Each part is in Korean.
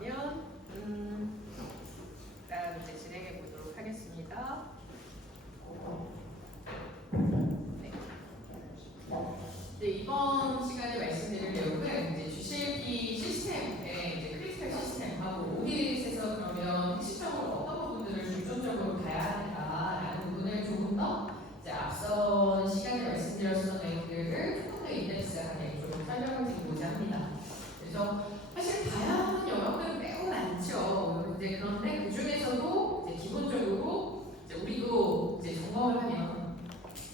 그러면 일단 이제 진행해 보도록 하겠습니다. 네, 이번 시간에 말씀드릴 내용은 이제 GCLP 시스템의 이제 크리티컬 시스템하고 오디트에서 그러면 핵심적으로 어떤 부분들을 중점적으로 봐야 하는가라는 부분을 조금 더 이제 앞선 시간에 말씀드렸던 내용들을 조금 더 인덱스하게 좀 설명을 드리고자 합니다. 그래서 사실 봐야 하는 영역들은 매우 많죠. 그런데 그 중에서도 이제 기본적으로 이제 우리도 이제 점검을 하면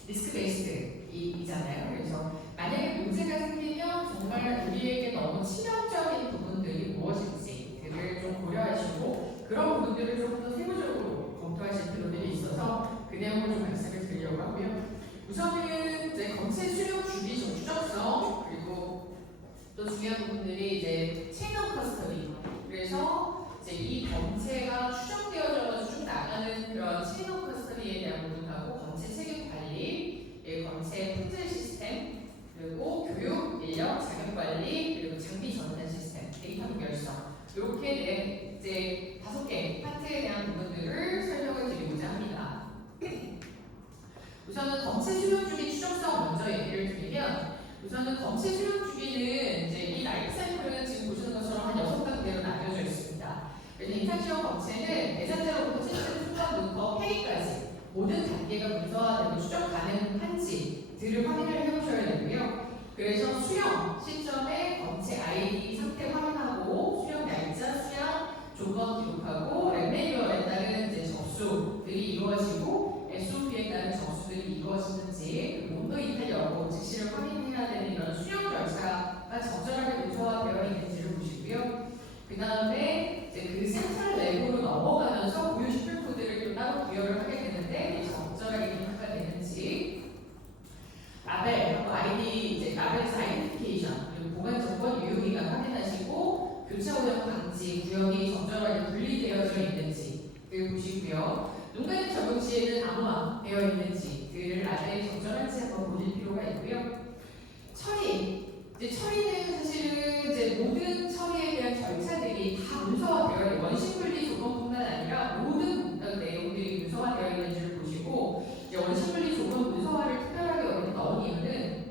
리스크 베이스드이잖아요. 그래서 만약에 문제가 생기면 정말 우리에게 너무 치명적인 부분들이 무엇인지를 좀 고려하시고 그런 부분들을 조금 더 세부적으로 검토하실 필요들이 있어서 그 내용을 좀 말씀을 드리려고 하고요. 우선은 이제 검체 수용 주기 추적성 그리고 또 중요한 부분들이 이제 체인 오브 커스터디. 그래서 이제 이 검체가 추정되어져서 쭉 나가는 그런 체인 오브 커스터디에 대한 부분하고 검체 책임 관리, 검체 품질 시스템, 그리고 교육, 인력, 자격 관리, 그리고 장비 전환 시스템, 데이터 무결성 이렇게 이제 5개 파트에 대한 부분들을 설명을 드리고자 합니다. 우선은 검체 수용 주기 추정성 먼저 얘기를 드리면 우선은 검체 수용 주기는 이제 이 라이프 사이클은 지금 보시는 것처럼 한 6단계로 나뉘어져 있습니다. 인탄시형 검체는 내산자로부터 시스템 수정부터 폐기까지 모든 단계가 문서화되고 추적 가능한지들을 확인을 해보셔야 되고요. 그래서 수령 시점에 검체 아이디 상태 확인하고 수령 날짜, 수량, 조건 기록하고 랩 매뉴얼에 따른 이제 접수들이 이루어지고 SOP에 따른 접수들이 이루어지는지 그리고 온도 이탈 여부 즉시를 확인해야 되는 이런 수령 절차가 적절하게 문서화되어 있는지를 보시고요. 그 다음에 이제 그 센트럴 랩으로 넘어가면서 고유 식별 코드를 또 따로 부여를 하게 되는데 적절하게 링크가 되는지 라벨하고 아이디 이제 라벨에서 아이덴티피케이션 그리고 보관 조건 유효기간 확인하시고 교차 오염 방지 구역이 적절하게 분리되어져 있는지를 보시고요. 눈가림 적용 시에는 암호화되어 있는지를 라벨이 적절한지 한번 보실 필요가 있고요. 처리 이제 처리는 사실은 이제 모든 처리에 대한 절차들이 다 문서화되어 있는 원심 분리 조건뿐만 아니라 모든 내용들이 문서화되어 있는지를 보시고 이제 원심 분리 조건 문서화를 특별하게 넣은 이유는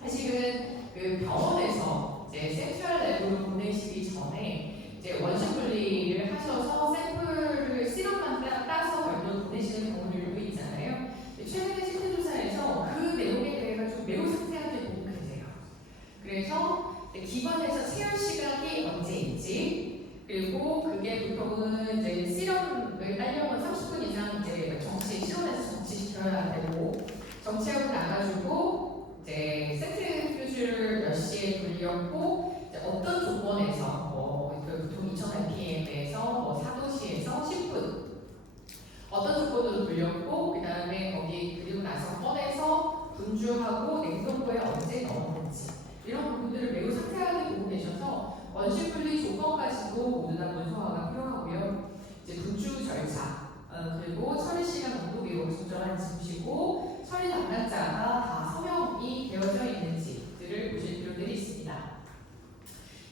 사실은 그 병원에서 이제 센트럴 랩으로 보내시기 전에 이제 원심 분리를 하셔서 샘플을 시럽만 따서 별도로 보내시는 경우들도 있잖아요. 최근에 실태 조사에서 그 내용에 대해 가지고 매우 상세하게 보고가 돼요. 그래서 기관에서 체열 시간이 언제인지 그리고 그게 보통은 이제 시럼을 따려면 30분 이상 이제 실온에서 정치시켜야 되고 정치하고 나가지고 이제 센트리퓨즈를 몇 시에 돌렸고 이제 어떤 조건에서 보통 2000rpm에서 4도시에서 10분 어떤 조건으로 돌렸고 그 다음에 거기 그리고 나서 꺼내서 분주하고 냉동고에 언제 넣었는지 이런 부분들을 매우 상세하게 보고 계셔서 원심 분리 조건까지도 모두 다 문서화가 필요하고요. 이제 분주 절차 그리고 처리 시간 온도 기록 적절한지 보시고 처리 담당자가 다 서명이 되어져 있는지들을 보실 필요들이 있습니다.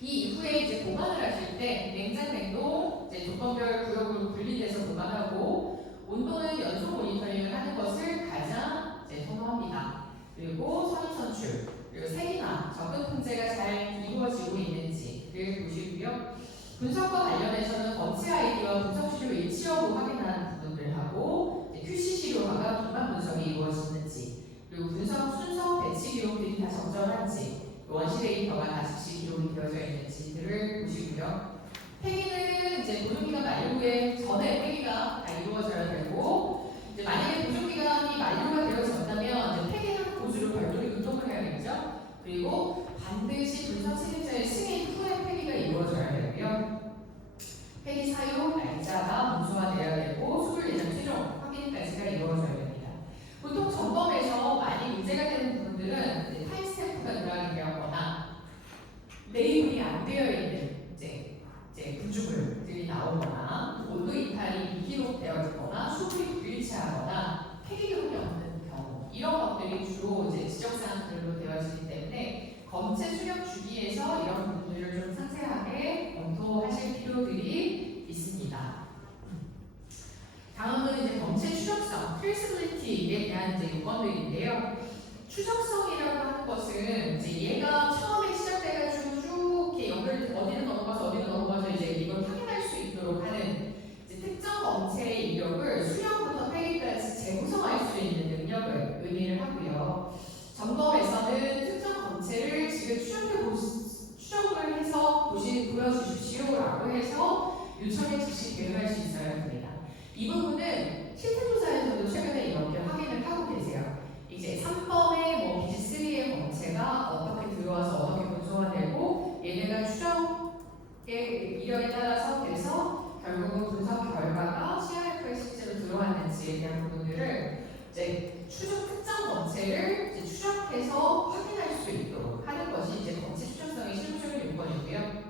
이 이후에 이제 보관을 하실 때 냉장, 냉동, 이제 조건별 구역으로 분리돼서 보관하고 온도는 연속 모니터링을 하는 것을 가장 선호합니다. 그리고 선입 선출, 그리고 세기나 접근 통제가 잘 이루어지고 있는지를 보시고요. 분석과 관련해서는 검체 아이디와 분석 시료 일치 여부 확인하는 부분들 하고 QC 시료화가 기반 분석이 이루어지는지 그리고 분석 순서 배치 기록들이 다 적절한지 원시 데이터가 다 즉시 기록이 되어져 있는지들을 보시고요. 폐기는 이제 보존기간 만료에 전에 폐기가 다 이루어져야 되고 이제 만약에 보존기간이 만료가 되어졌다면 이제 폐기한 고주를 별도로 유통을 해야겠죠. 그리고 반드시 분석 책임자의 승인 후에 폐기가 이루어져야 되고요. 폐기 사유 날짜가 문서화되어야 되고 수불 예정 최종 확인까지가 이루어져야 됩니다. 보통 점검에서 많이 문제가 되는 부분들은 타임스탬프가 들어가거나 레이블이 안 되어 있는 이제 구조물들이 나오거나 온도 이탈이 미기록되어지거나 수불이 불일치하거나 폐기 기록이 없는 경우 이런 것들이 주로 이제 지적사항들로 되어지기 때문에 검체 수령 주기에서 이런 부분들을 좀 상세하게 검토하실 필요가 추적성, traceability에 대한 이제 요건들인데요. 추적성이라고 하는 것은 이제 얘가 처음에 시작돼가지고 쭉 이렇게 어디를 넘어가서 어디를 넘어가서 이제 이걸 확인할 수 있도록 하는 이제 특정 검체의 이력을 수령부터 폐기까지 재구성할 수 있는 능력을 의미를 하고요. 점검에서는 특정 검체를 지금 추적을 해서 보여주십시오라고 해서 요청에 즉시 대응할 수 있어야 합니다. 이 부분은 실태조사에서도 최근에 이렇게 확인을 하고 계세요. 이제 3번의 뭐 B3의 검체가 어떻게 들어와서 어떻게 분석가 되고 얘네가 추적의 이력에 따라서 돼서 결국은 분석 결과가 CRF에 실제로 들어왔는지에 대한 부분들을 이제 추적 특정 검체를 이제 추적해서 확인할 수 있도록 하는 것이 이제 검체 추적성의 실무적인 요건이고요.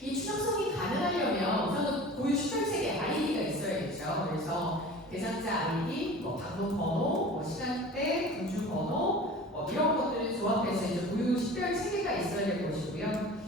이 추적성이 가능하려면 우선은 고유 시설체계 아이디가 있어야겠죠. 그래서 대상자 아이디, 뭐 방문 번호, 뭐 시간대, 분주 번호, 이런 것들을 조합해서 이제 고유 식별 체계가 있어야 될 것이고요.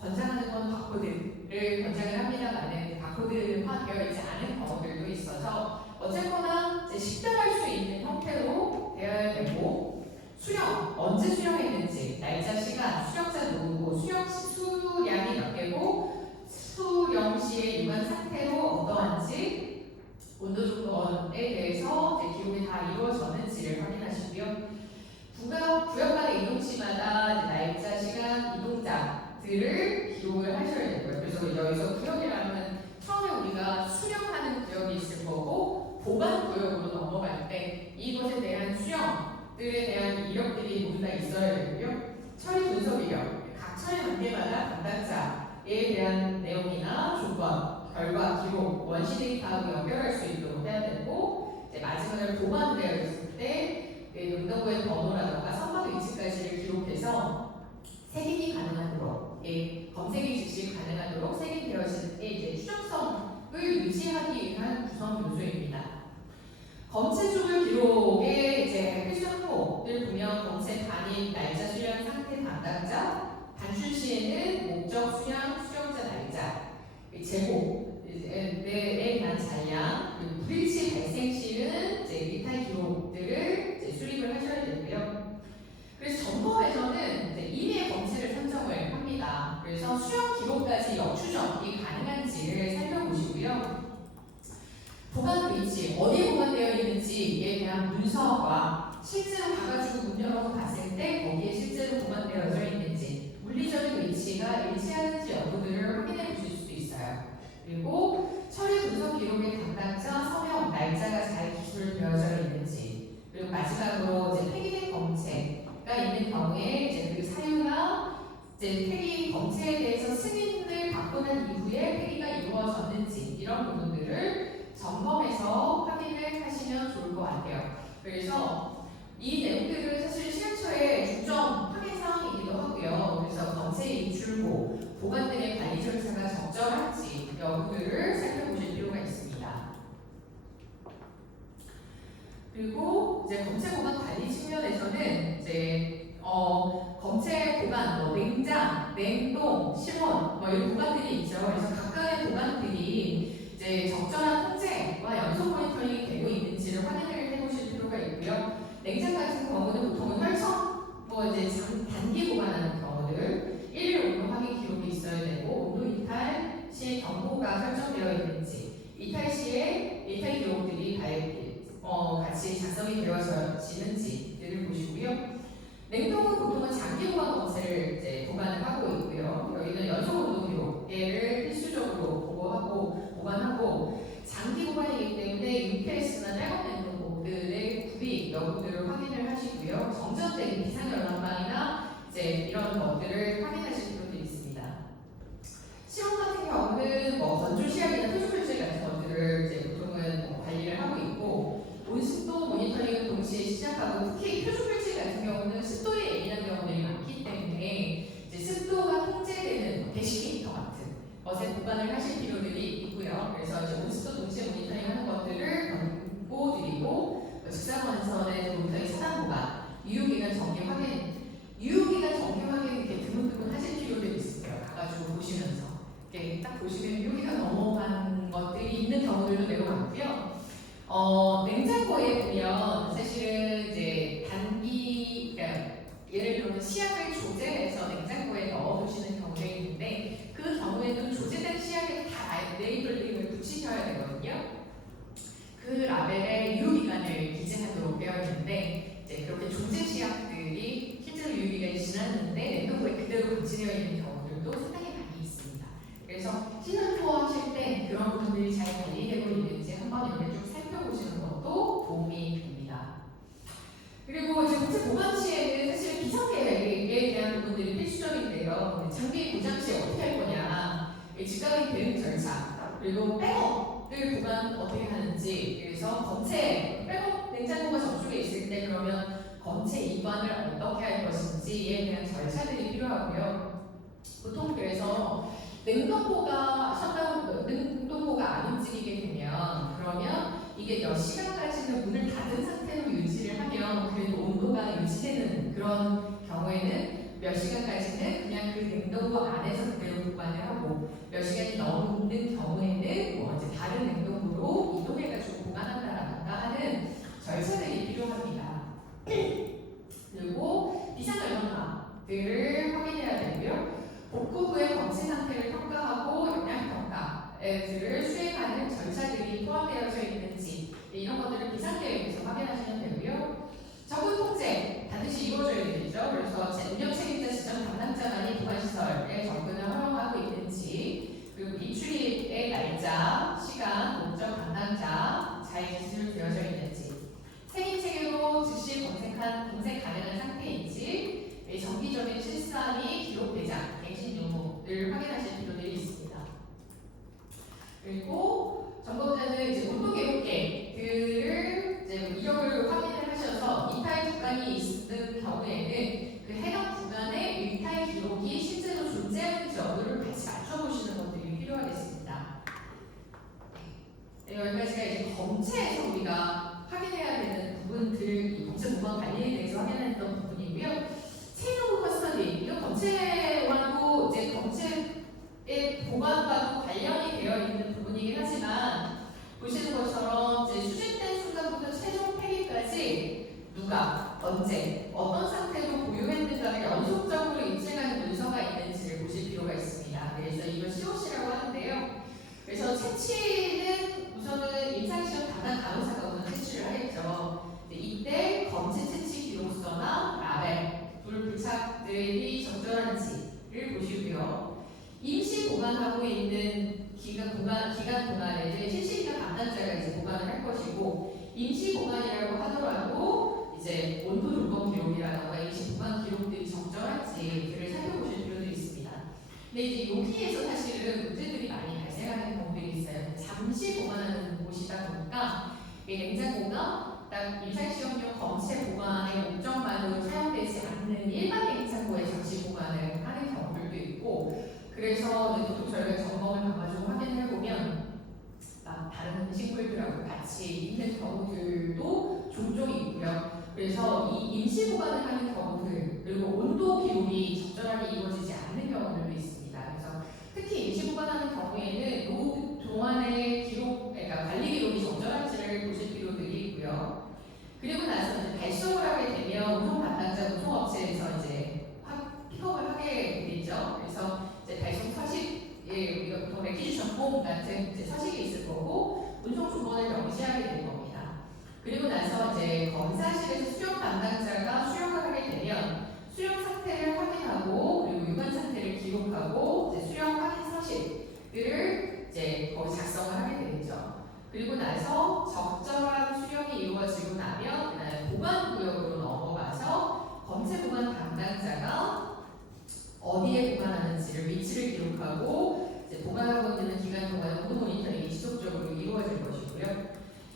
권장하는 건 바코드를 권장을 합니다만은 바코드는 되어 있지 않은 경우들도 있어서 어쨌거나 이제 식별할 수 있는 형태로 되어야 되고 수령, 언제 수령했는지, 날짜, 시간, 수령자 누구고, 수량이 몇 개고, 수령 시의 유관 상태로 어떠한지, 온도 조건에 대해서 기록이 다 이루어졌는지를 확인하시고요. 구역 간의 이동시마다 날짜, 시간, 이동자들을 기록을 하셔야 되고요. 그래서 여기서 구역이라면 처음에 우리가 수령하는 구역이 있을 거고, 보관 구역으로 넘어갈 때 이것에 대한 수령들에 대한 이력들이 모두 다 있어야 되고요. 처리 분석 이력, 각 처리 단계마다 담당자에 대한 내용이나 조건, 결과, 기록, 원시 데이터하고 연결할 수 있도록 해야 되고, 이제 마지막에 보관되어 있을 때 운동부의 번호라든가 선박 위치까지를 기록해서 색인이 가능하도록, 검색이 즉시 가능하도록 색인되어진 게 이제 추적성을 유지하기 위한 구성 요소입니다. 검체 조물 기록의 이제 필수 항목을 보면 검체 반입, 날짜, 수령, 상태 담당자, 반출 시에는 목적, 수량, 수령자 날짜, 제목에 대한 잔량, 그리고 불일치 발생 시는 이제 리탈 기록들을 이제 수립을 하셔야 되고요. 그래서 점검에서는 이제 2의 검체를 선정을 합니다. 그래서 수령 기록까지 역추적이 가능한지를 살펴보시고요. 보관 위치, 어디에 보관되어 있는지에 대한 문서와 실제로 가가지고 문 열어서 봤을 때 거기에 실제로 보관되어져 있는지, 물리적인 위치가 일치하는지 여부들을 확인해 보실 수도 있어요. 그리고 처리 분석 기록의 담당자, 서명, 날짜가 잘 기술되어져 있는지, 그리고 마지막으로 이제 폐기된 검체가 있는 경우에 이제 그 사유나 이제 폐기 검체에 대해서 승인을 받고 난 이후에 폐기가 이루어졌는지 이런 부분들을 점검해서 확인을 하시면 좋을 것 같아요. 그래서 이 내용들은 사실 시행처의 중점 확인 사항이기도 하고요. 그래서 검체 인출고, 보관 등의 관리 절차가 적절한지 여부를 살펴보실 필요가 있습니다. 그리고 이제 검체 보관 관리 측면에서는 이제 검체 보관, 뭐 냉장, 냉동, 실온, 뭐 이런 보관들이 있죠. 그래서 각각의 보관들이 이제 적절한 통제와 연속 모니터링이 되고 있는지를 확인을 해보실 필요가 있고요. 냉장 같은 경우는 보통은 혈청, 뭐 이제 단기 보관하는 경우들, 1일 온도 확인 기록이 있어야 되고, 온도 이탈 시 경보가 설정되어 있는지, 이탈 시에 이탈 기록들이 같이 작성이 되어지는지를 보시고요. 냉동은 보통은 장기 보관 검체를 이제 보관을 하고 있고요. 여기는 연속 온도 기록, 얘를 필수적으로 검체 보관 시에는 사실 비상계획에 대한 부분들이 필수적인데요. 장비 고장 시 어떻게 할 거냐, 즉각의 대응 절차, 그리고 백업을 보관 어떻게 하는지, 그래서 검체 백업 냉장고가 저쪽에 있을 때 그러면 검체 이관을 어떻게 할 것인지에 대한 절차들이 필요하고요. 보통 그래서 냉동고가 안 움직이게 되면 그러면 이게 몇 시간까지는 문을 닫은 상태로 유지를 하면 그래도 온도가 유지되는 그런 경우에는 몇 시간까지는 그냥 그 냉동고 안에서 그대로 보관을 하고, 몇 시간이 넘는 경우에는 뭐 이제 다른 냉동고로 이동해가지고 보관한다라든가 하는 절차들이 필요합니다. 그리고 비상연료들을 확인해야 되고요. 복구 후의 검체 상태를 평가하고 영양평가를 수행하는 절차들이 포함되어져 있는지, 이런 것들을 비상계획에서 확인하시면 되고요. 적응 통제 반드시 이루어져야 되죠. 그래서 운영 책임자 지정 담당자만이 보관시설에 접근을 허용하고 있는지, 그리고 미출입의 날짜, 시간, 목적 담당자 잘 기술되어져 있는지, 생인 체계로 즉시 검색 가능한 상태인지, 정기적인 실사이 기록되지 않은 갱신 유무를 확인하실 필요들이 있습니다. 그리고 점검자는 이제 온도 기록계들을 이력을 확인을 하셔서 이탈 구간이 있는 경우에는 그 해당 구간의 이탈 기록이 실제로 존재하는지 여부를 같이 맞춰보시는 것들이 필요하겠습니다. 여기까지가 이제 검체에서 우리가 확인해야 되는 부분들, 이 검체 보관 관리에 대해서 확인했던 부분이고요. 체인오브 커스터디, 이건 검체와도 이제 검체의 보관과도 관련이 되어 있는 부분이긴 하지만, 보시는 것처럼 이제 수집된 순간부터 최종 폐기까지 누가, 언제, 어떤 상태로 보유했는가를 연속적으로 입증하는 문서가 있는지를 보실 필요가 있습니다. 그래서 이걸 COC라고 하는데요. 그래서 채취는 우선은 임상시험 담당 간호사가 우선 채취를 하겠죠. 이때 검체 채취 기록서나 라벨, 불부착들이 적절한지를 보시고요. 임시 보관하고 있는 기간 동안에 실시간 담당자가 이제 보관을 할 것이고, 임시 보관이라고 하더라도 이제 온도 돌봄 기록이라던가 임시 보관 기록들이 적절한지를 살펴보실 필요도 있습니다. 근데 이제 여기에서 사실은 문제들이 많이 발생하는 경우들이 있어요. 잠시 보관하는 곳이다 보니까 이 냉장고가 딱 임상시험용 검체 보관의 목적만으로 사용되지 않는 일반 냉장고에 잠시 보관을 하는 경우들도 있고, 그래서 보통 저희가 점검을 가가지고 확인을 해보면 다른 음식물들하고 같이 있는 경우들도 종종 있고요. 그래서 이 임시 보관을 하는 경우들, 그리고 온도 기록이 적절하게 이루어지지 않는 경우들도 있습니다. 그래서 특히 임시 보관하는 경우에는 그 동안의 기록, 그러니까 관리 기록이 적절한지를 보실 필요들이 있고요. 그리고 나서 이제 발송을 하게 되면 운송 담당자 운송업체에서 이제 픽업을 하게 되죠. 그래서 이제 발송 서식에 우리가 보통 레퀴지션 폼 같은 이제 서식이 있을 거고, 운송 주문을 명시하게 될 겁니다. 그리고 나서 이제 검사실에서 수령 담당자가 수령을 하게 되면 수령 상태를 확인하고, 그리고 유관 상태를 기록하고, 이제 수령 확인 서식들을 이제 거기 작성을 하게 되죠. 그리고 나서 적절한 수령이 이루어지고 나면 보관 구역으로 넘어가서 검체 보관 담당자가 어디에 보관하는지를 위치를 기록하고, 이제 보관하고 있는 기간 동안 온도 모니터링이 지속적으로 이루어질 것이고요.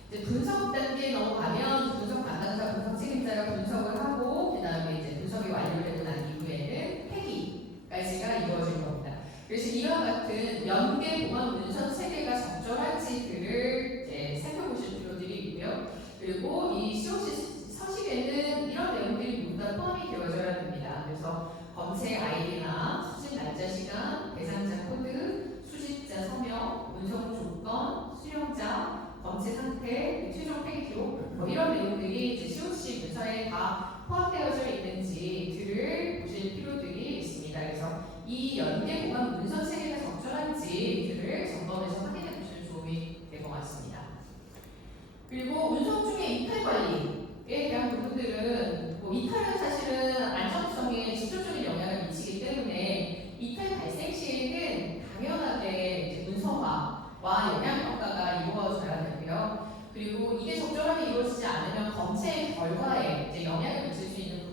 이제 분석 단계에 넘어가면 분석 담당자, 분석 책임자가 분석을 하고, 그다음에 이제 분석이 완료되고 난 이후에는 폐기까지가 이루어질 겁니다. 그래서 이와 같은 연계 보관 문서 체계가 적절한지들을 이제 살펴보실 필요들이 있고요. 그리고 이 COC 서식에는 이런 내용들이 모두 다 포함이 되어져야 됩니다. 그래서 검체 아이디나 수집 날짜, 시간, 대상자 코드, 수집자 서명, 운송 조건, 수령자, 검체 상태, 최종 폐기 기록, 뭐 이런 내용들이 이제 COC 문서에 다 포함되어져 있는지들을 보실 필요들이 있습니다. 그래서 이 연계 보관 문서 체계가 적절한지들을 점검해서 확인해 보시는 도움이 될 것 같습니다. 그리고 운송 중에 이탈 관리에 대한 부분들은 이탈은 사실은 안전성에 직접적인 영향을 미치기 때문에 이탈 발생 시에는 당연하게 이제 문서화와 영향평가가 이루어져야 되고요. 그리고 이게 적절하게 이루어지지 않으면 검체 결과에 이제 영향을 미칠 수 있는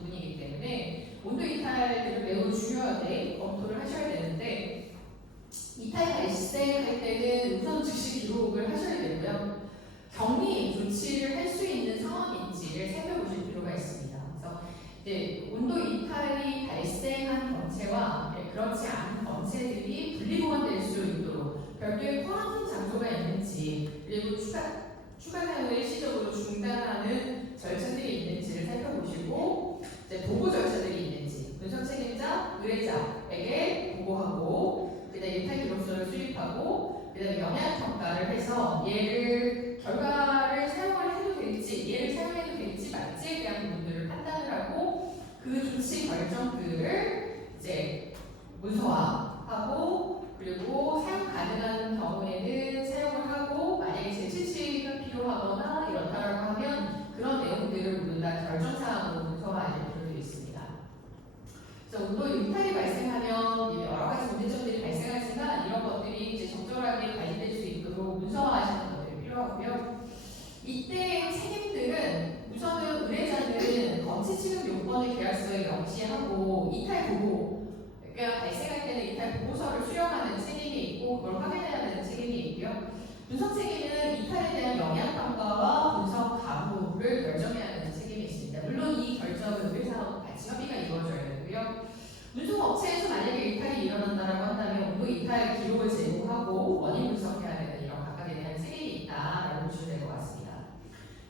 있는지를 살펴보실 필요가 있습니다. 그래서 이제 온도 이탈이 발생한 검체와 그렇지 않은 검체들이 분리보관될 수 있도록 별도의 쿼런틴 장소가 있는지, 그리고 추가 사용을 일시적으로 중단하는 절차들이 있는지를 살펴보시고, 이제 보고 절차들이 있는지 분석 책임자, 의뢰자에게 보고하고, 그다음에 이탈 기록서를 수립하고, 그다음에 영향 평가를 해서 얘를 결과를 사용을 해도 될지, 얘를 사용해도 될지 말지에 대한 부분들을 판단을 하고, 그 조치 결정들을 이제 문서화하고, 그리고 사용 가능한 경우에는 사용을 하고, 만약에 재채취가 필요하거나 이렇다라고 하면 그런 내용들을 모두 다 결정사항으로 문서화하도록 되어 있습니다. 그래서 온도 이탈이 발생하면 여러 가지 문제점들이 발생하지만 이런 것들이 이제 적절하게 관리될 수 있도록 문서화하시는 것들이 필요하고요. 이때의 책임들은 우선은 의뢰자는 검체 취급 요건의 계약서에 명시하고 이탈 보고가 발생할 때는 이탈 보고서를 수령하는 책임이 있고 그걸 확인해야 되는 책임이 있고요. 분석 책임은 이탈에 대한 영향 평가와 분석 가부를 결정해야 되는 책임이 있습니다. 물론 이 결정은 의뢰사하고 같이 협의가 이루어져야 되고요. 운송업체에서 만약에 이탈이 일어난다고 한다면 온도 이탈 기록을 제공하고 원인 분석해야 되는 이런 각각에 대한 책임이 있다라고 보시면 될 것 같습니다.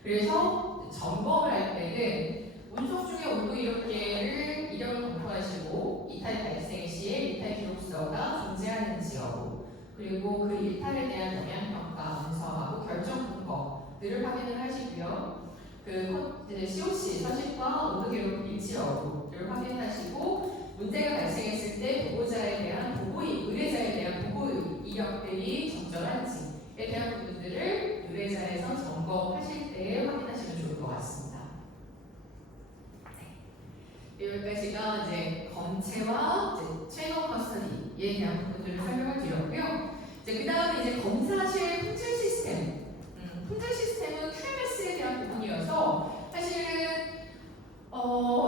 그래서 점검을 할 때는 운송 중에 온도 이력계를 검토하시고 이탈 발생 시에 이탈 기록서가 존재하는지 여부, 그리고 그 이탈에 대한 영향 평가 분석하고 결정 근거들을 확인을 하시고요. 그 COC 서식과 온도 기록 일치 여부를 확인하시고 문제가 발생했을 때 보고자에 대한 의뢰자에 대한 보고 이력들이 적절한지에 대한 부분들을 의뢰자에서 점검하실 때 확인하시면 좋을 것 같습니다. 네. 여기까지가 이제 검체와 체인 오브 커스터디에 대한 부분들을 설명을 드렸고요. 그 다음에 이제 검사실 품질 시스템. 품질 시스템은 QMS에 대한 부분이어서 사실은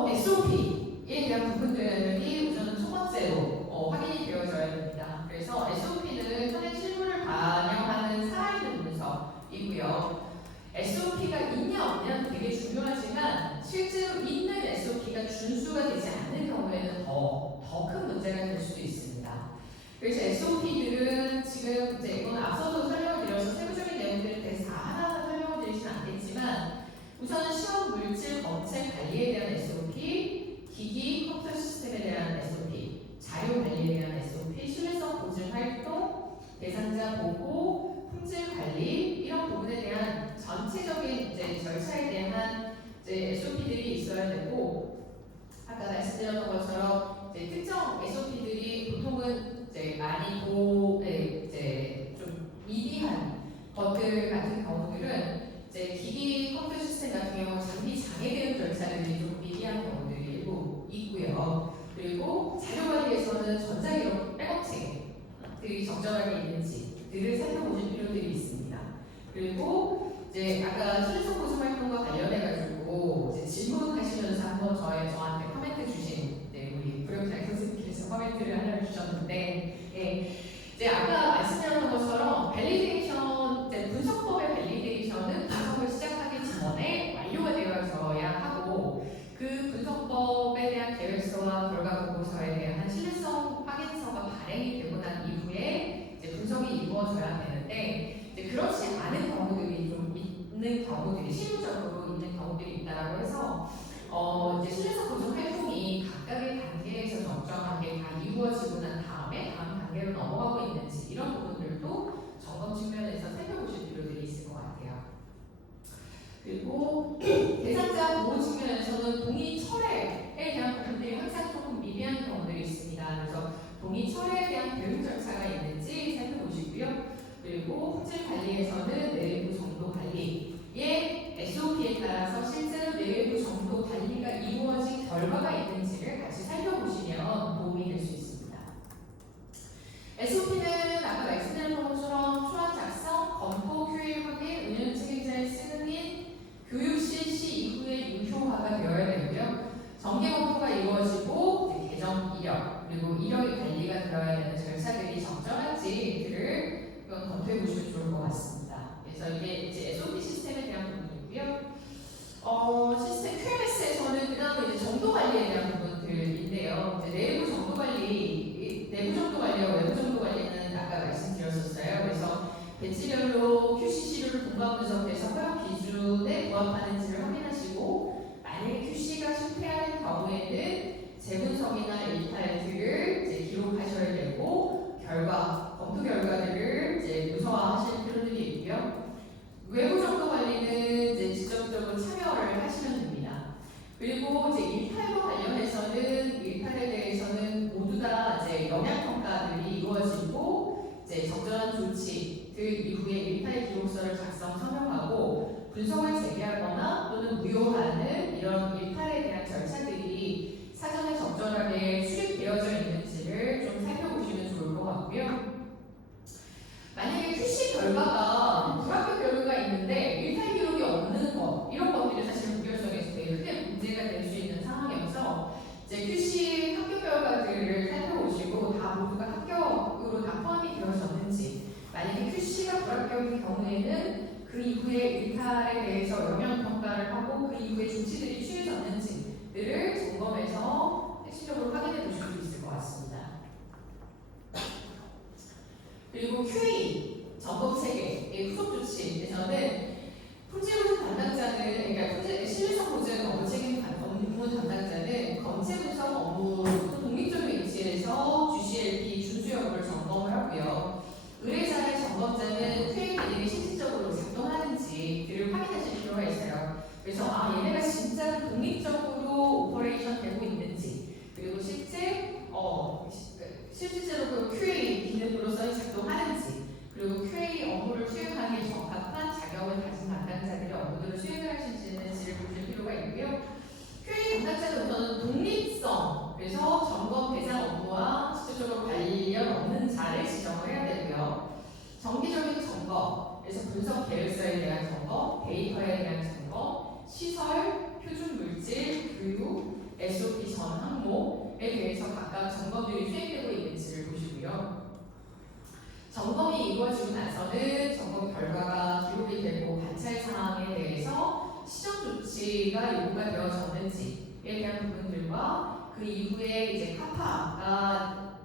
SOP에 대한 부분들이 우선은 첫 번째로 확인이 되어져야 됩니다. 그래서 SOP는 현행 실무를 반영하는 살아있는 문서이고요. SOP가 있냐 없냐는 되게 중요하지만 실제로 있는 SOP가 준수가 되지 않는 경우에는 더 큰 문제가 될 수도 있습니다. 그래서 SOP들은 지금 이제 이거는 앞서도 설명을 드려서 세부적인 내용들에 대해서 다 하나하나 설명을 드리지는 않겠지만 우선은 시험 물질 검체 관리에 대한 SOP, 기기 컴퓨터 시스템에 대한 SOP, 자료 관리에 대한 SOP, 신뢰성 보증 활동, 대상자 보고, 품질 관리 이런 부분에 대한 전체적인 이제 절차에 대한 이제 SOP들이 있어야 되고 아까 말씀드렸던 것처럼 이제 특정 SOP들이 보통은 이제 많이 이제 좀 미비한 것들 같은 경우들은 이제 기기 컴퓨터 시스템 같은 경우 장비 장애되는 절차들이 좀 미비한 경우들이 일부 있고요. 그리고 자료 관리에서는 전자기록 백업 체계들이 적절하게 있는지들을 살펴보실 필요들이 있습니다. 그리고 이제 아까 신뢰성 보증 활동과 관련해가지고 이제 질문하시면서 한번 저한테 코멘트 주신 우리 구역장 선생님께서 코멘트를 하나 주셨는데 이제 아까 말씀드렸던 것처럼 밸리데이션, 분석법의 밸리데이션은 분석을 시작하기 전에 완료가 되어져야 하고 그 분석법에 대한 계획서와 결과 보고서에 대한 신뢰성 확인서가 발행이 되고 난 이후에 이제 분석이 이루어져야 되는데 이제 그렇지 않은 경우들이 좀 있는 경우들이 실무적으로 있는 경우들이 있다라고 해서 이제 신뢰성 보증 활동이 각각의 단계에서 적정하게 다 이루어지고 난 다음에 다음 단계로 넘어가고 있는지 이런 부분들도 점검 측면에서 살펴보실 필요들이 있을 것 같아요. 그리고 대상자 보호 측면에서는 동의 철회에 대한 부분들이 항상 조금 미비한 경우들이 있습니다. 그래서 동의 철회에 대한 교육 절차가 있는지 살펴보시고요. 그리고 품질 관리에서는 내외부 정도 관리의 SOP에 따라서 실제로 내외부 정도 관리가 이루어진 결과가 있는지를 같이 살펴보시면 도움이 될 수 있습니다. SOP는 아까 말씀드렸던 것처럼 초안 작성, 검토, QA 확인, 운영 책임자의 승인, 교육 실시 이후에 유효화가 되어야 되고요. 정기 검토가 이루어지고 개정 이력 그리고 이력의 관리가 되어야 되는 절차들이 적절한지를 검토해 보시면 좋을 것 같습니다. 그래서 이게 이제 SOP 시스템에 대한 부분이고요. 이제 적절한 조치 그 이후에 일탈 기록서를 작성 서명하고 분석을 제기하거나 또는 무효하는 이런 일탈에 대한 절차들이 사전에 적절하게 수립되어져 있는지를 좀 살펴보시면 좋을 것 같고요. 만약에 QC 결과가 불합격 결과가 있는데 일탈 기록이 없는 것 이런 것들이 사실 무결성에서 되게 크게 문제가 될 수 있는 상황이어서 이제 QC 합격 결과들을 살펴보시고 다 모두가 합격으로 다 포함이 되어졌는지 만약에 QC가 불합격인 경우에는 그 이후에 일탈에 대해서 영향 평가를 하고 그 이후에 조치들이 취해졌는지를 점검해서 핵심적으로 확인해 보실 수 있을 것 같습니다. 그리고 QA 점검 체계 후속 조치에서는 품질 담당자는 그러니까 신뢰성 보증 업무 책임 업무 담당자는 검체 분석 업무 독립적인 위치에서 GCLP 준수 여부를 점검을 하고요. 의뢰자의 점검자는 QA 기능이 실질적으로 작동하는지를 확인하실 필요가 있어요. 그래서 얘네가 진짜 독립적으로 오퍼레이션 되고 있는지 그리고 실제로 그 QA 기능으로서 작동하는지 그리고 QA 업무를 수행하기에 적합한 자격을 가진 담당자들의 업무들을 수행을 하실지를 보실 필요가 있고요. QA 담당자는 우선 독립성, 그래서 점검 대상 업무와 실질적으로 관련 없는 자를 지정을 해야 되고요. 정기적인 점검, 그래서 분석 계획서에 대한 점검, 데이터에 대한 점검, 시설, 표준 물질, 교육, SOP 전 항목에 대해서 각각 점검들이 수행되고 있는지를 보시고요. 점검이 이루어지고 나서는 점검 결과가 기록이 되고 관찰 사항에 대해서 시정 조치가 요구가 되어졌는지에 대한 부분들과 그 이후에 이제 카파가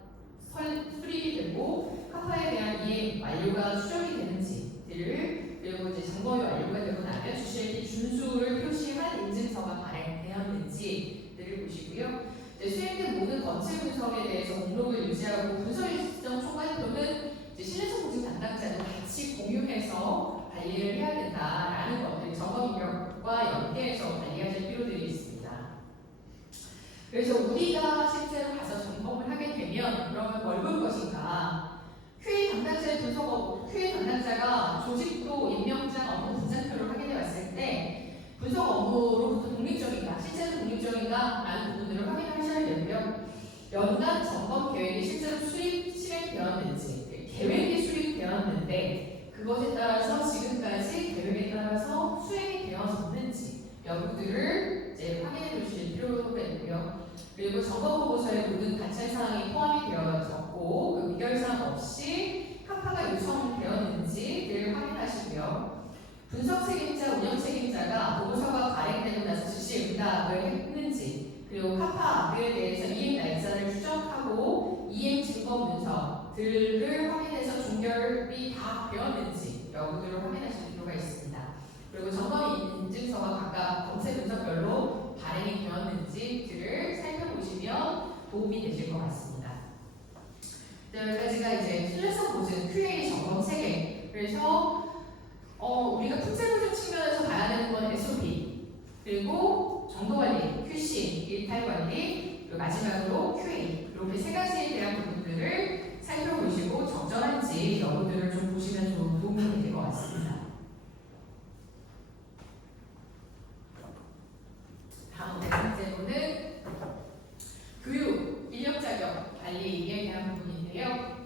수립이 되고 카파에 대한 이행 완료가 수정이 되는지를 그리고 이제 점검이 완료가 되고 나면 GCLP 준수를 표시한 인증서가 발행되었는지를 보시고요. 수행된 모든 거치 분석에 대해서 목록을 유지하고 분석 일정 초과표는 신뢰성 보증 담당자도 같이 공유해서 관리를 해야 된다라는 것들 점검 인력과 연계해서 관리하실 필요들이 있습니다. 그래서 우리가 실제로 가서 점검을 하게 되면 그러면 뭘 볼 것인가? QA 담당자의 QA 담당자가 조직도 임명장 업무 분장표를 확인해 봤을 때 분석 업무로부터 독립적인가, 실제로 독립적인가 라는 부분들을 확인하셔야 되고요. 연간 점검 계획이 실제로 실행되었는지 계획이 수립되었는데 그것에 따라서 지금까지 계획에 따라서 수행이 되었는지 여부들을 이제 확인해 주실 필요가 있고요. 그리고 점검 보고서에 모든 관찰 사항이 포함이 되어졌고 그 미결사항 없이 카파가 요청되었는지를 확인하시고요. 분석 책임자, 운영 책임자가 보고서가 발행되고 나서 실시 응답을 했는지 그리고 카파에 대해서 이행 날짜를 추적하고 이행 증거 문서들을 확인해서 종결이 다 되었는지 여부들을 확인하실 필요가 있습니다. 그리고 점검 인증서가 각각 검체 분석별로 발행이 되었는지들을 살펴보시면 도움이 되실 것 같습니다. 여기까지가 이제 신뢰성 보증 QA 점검 체계. 그래서 우리가 품질 보증 측면에서 봐야 되는 건 SOP 그리고 정도 관리, QC, 일탈 관리, 그리고 마지막으로 QA 이렇게 세 가지에 대한 부분들을 살펴보시고 적절한지 여부들을 좀 보시면 도움이 될 것 같습니다. 다음 네 번째로는 교육, 인력 자격 관리에 대한 부분인데요.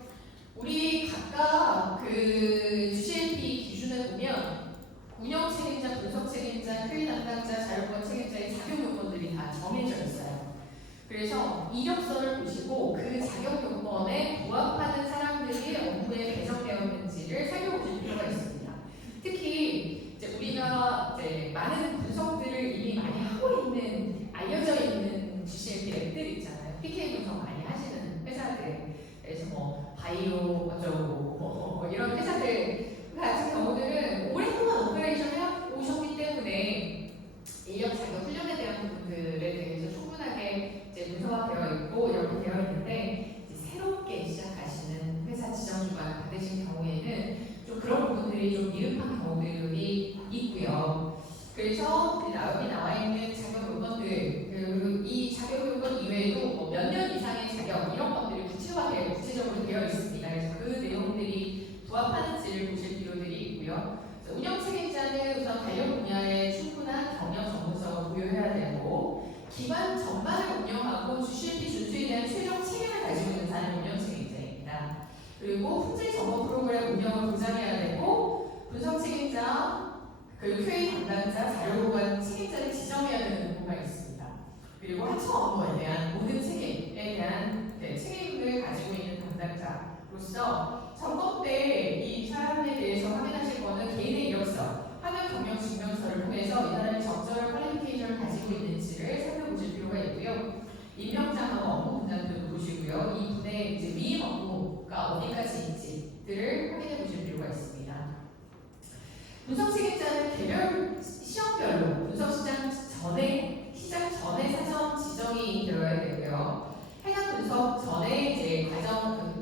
우리 각각 그 GCLP 기준을 보면 운영 책임자, 분석 책임자, QA 담당자, 자율권 책임자의 자격 요건들이 다 정해져 있어요. 그래서 이력서를 보시고 그 자격 요건에 부합하는 사람들이 업무에 배정되었는지를 살펴보실 필요가 있습니다. 특히 이제 우리가 이제 많은 분석들을 이미 많이 하고 있는 알려져 있는 GCLP 앱들 있잖아요. PK 분석 많이 하시는 회사들, 그래서 뭐 바이오 어쩌고 이런 회사들 같은 경우들은 오랫동안 오퍼레이션을 해오셨기 때문에 인력 자격 훈련에 대한 부분들에 대해서 충분하게 이제 문서화되어 있고 이렇게 되어 있는데 이제 새롭게 시작하시는 회사 지정 주관 받으신 경우에는 좀 그런 부분들이 좀 미흡한 경우들이 있고요. 그래서 여기 나와 있는 자격 요건들 그리고 이 자격 요건 이외에도 몇 년 이상의 자격 이런 것들이 구체적으로 되어 있습니다. 그래서 그 내용들이 그리고 품질 점검 프로그램 운영을 보장해야 되고 분석 책임자, 그리고 QA 담당자, 자료 보관 책임자를 지정해야 되는 의무가 있습니다. 그리고 하청 업무에 대한 모든 책임에 대한 책임을 가지고 있는 담당자로서 점검 때 이 사람에 대해서 확인하실 거는 개인의 이력서, 학연 경력 증명서를 통해서 이 사람이 적절한 퀄리피케이션을 가지고 있는지를 살펴보실 필요가 있고요. 임명장하고 업무 분장도 보시고요. 이 분의 이제 위임 업무가 어디까지인지들을 확인해 보실 필요가 있습니다. 분석 책임자는 개별 시험별로 분석 시작 전에 사전 지정이 되어야 되고요. 해당 분석 전에 이제 해당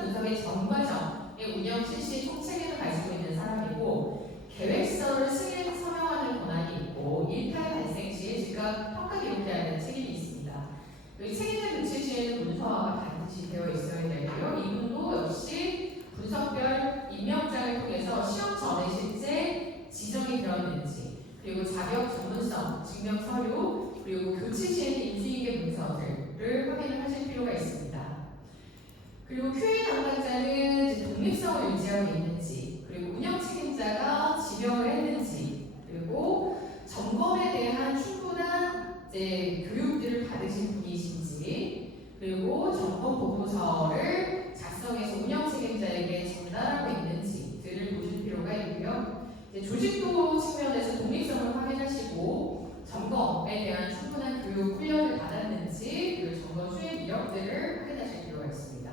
분석의 전 과정의 운영 실시 총책임을 가지고 있는 사람이고 계획서를 서명하는 권한이 있고 일탈 발생 시에 즉각 평가 기록해야 하는 책임이 있습니다. 책임자 교체 시에는 문서화가 반드시 되어 있어야 되고요. 이분도 역시 분석별 임명장을 통해서 시험 전에 실제 지정이 되었는지, 그리고 자격 전문성 증명 서류, 그리고 교체 시에는 인수인계 문서들을 확인을 하실 필요가 있습니다. 그리고 QA 담당자는 독립성을 유지하고 있는지, 그리고 운영 책임자가 지명을 했는지, 그리고 점검에 대한 충분한 교육들을 받으신 분이신지, 그리고 점검 보고서를 작성해서 운영 책임자에게 전달하고 있는지들을 보실 필요가 있고요. 조직도 측면에서 독립성을 확인하시고 점검에 대한 충분한 교육 훈련을 받았는지, 그리고 점검 수행 이력들을 확인하실 필요가 있습니다.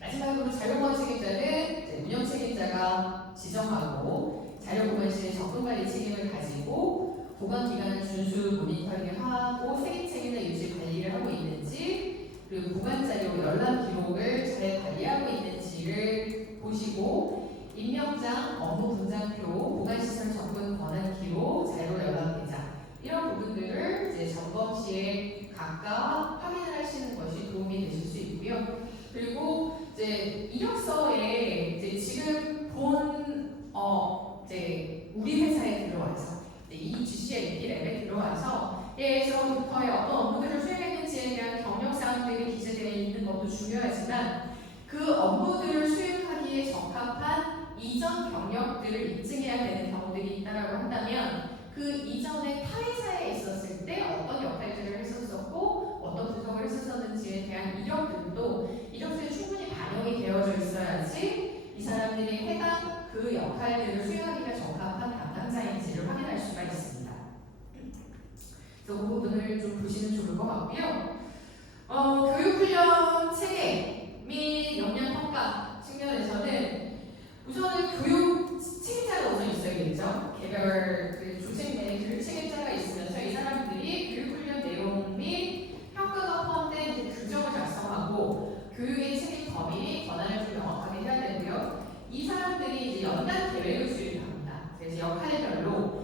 마지막으로 자료보관 책임자는 운영 책임자가 지정하고 자료 보관 시에 접근관리 책임을 가지고 보관 기간을 준수 모니터링을 하고 세계 책임자 유지 관리를 하고 있는지, 그리고 보관 자료 열람 기록을 잘 관리하고 있는지를 보시고 임명장, 업무 분장표, 보관시설 접근 권한 기록, 자료 열람 대장 이런 부분들을 이제 점검 시에 각각 확인을 하시는 것이 도움이 되실 수 있고요. 그리고 이제 이력서에 이제 지금 우리 회사에 들어와서 이 GCL1에 들어와서 예에서부터의 어떤 업무들을 수행했는지에 대한 경력 사항들이 기재되어 있는 것도 중요하지만 그 업무들을 수행하기에 적합한 이전 경력들을 입증해야 되는 경우들이 있다라고 한다면 그 이전에 타 회사에 있었을 때 어떤 역할들을 했었었고 어떤 분석을 했었는지에 대한 이력들도 이력서에 충분히 반영이 되어져 있어야지 이 사람들이 해당 그 역할들을 수행하기가 적합한 담당자인지를 확인할 수가 있습니다. 그래서 그 부분을 좀 보시면 좋을 것 같고요. 교육훈련 체계 및 역량평가 측면에서는 우선은 교육 책임자가 우선 있어야겠죠. 개별 조직내 교육 책임자가 있으면서 이 사람들이 교육훈련 내용 및 평가가 포함된 규정을 작성하고 교육의 책임 범위 및 권한을 좀 명확하게 해야 되고요. 이 사람들이 이제 연간 계획을 수립합니다. 그래서 역할별로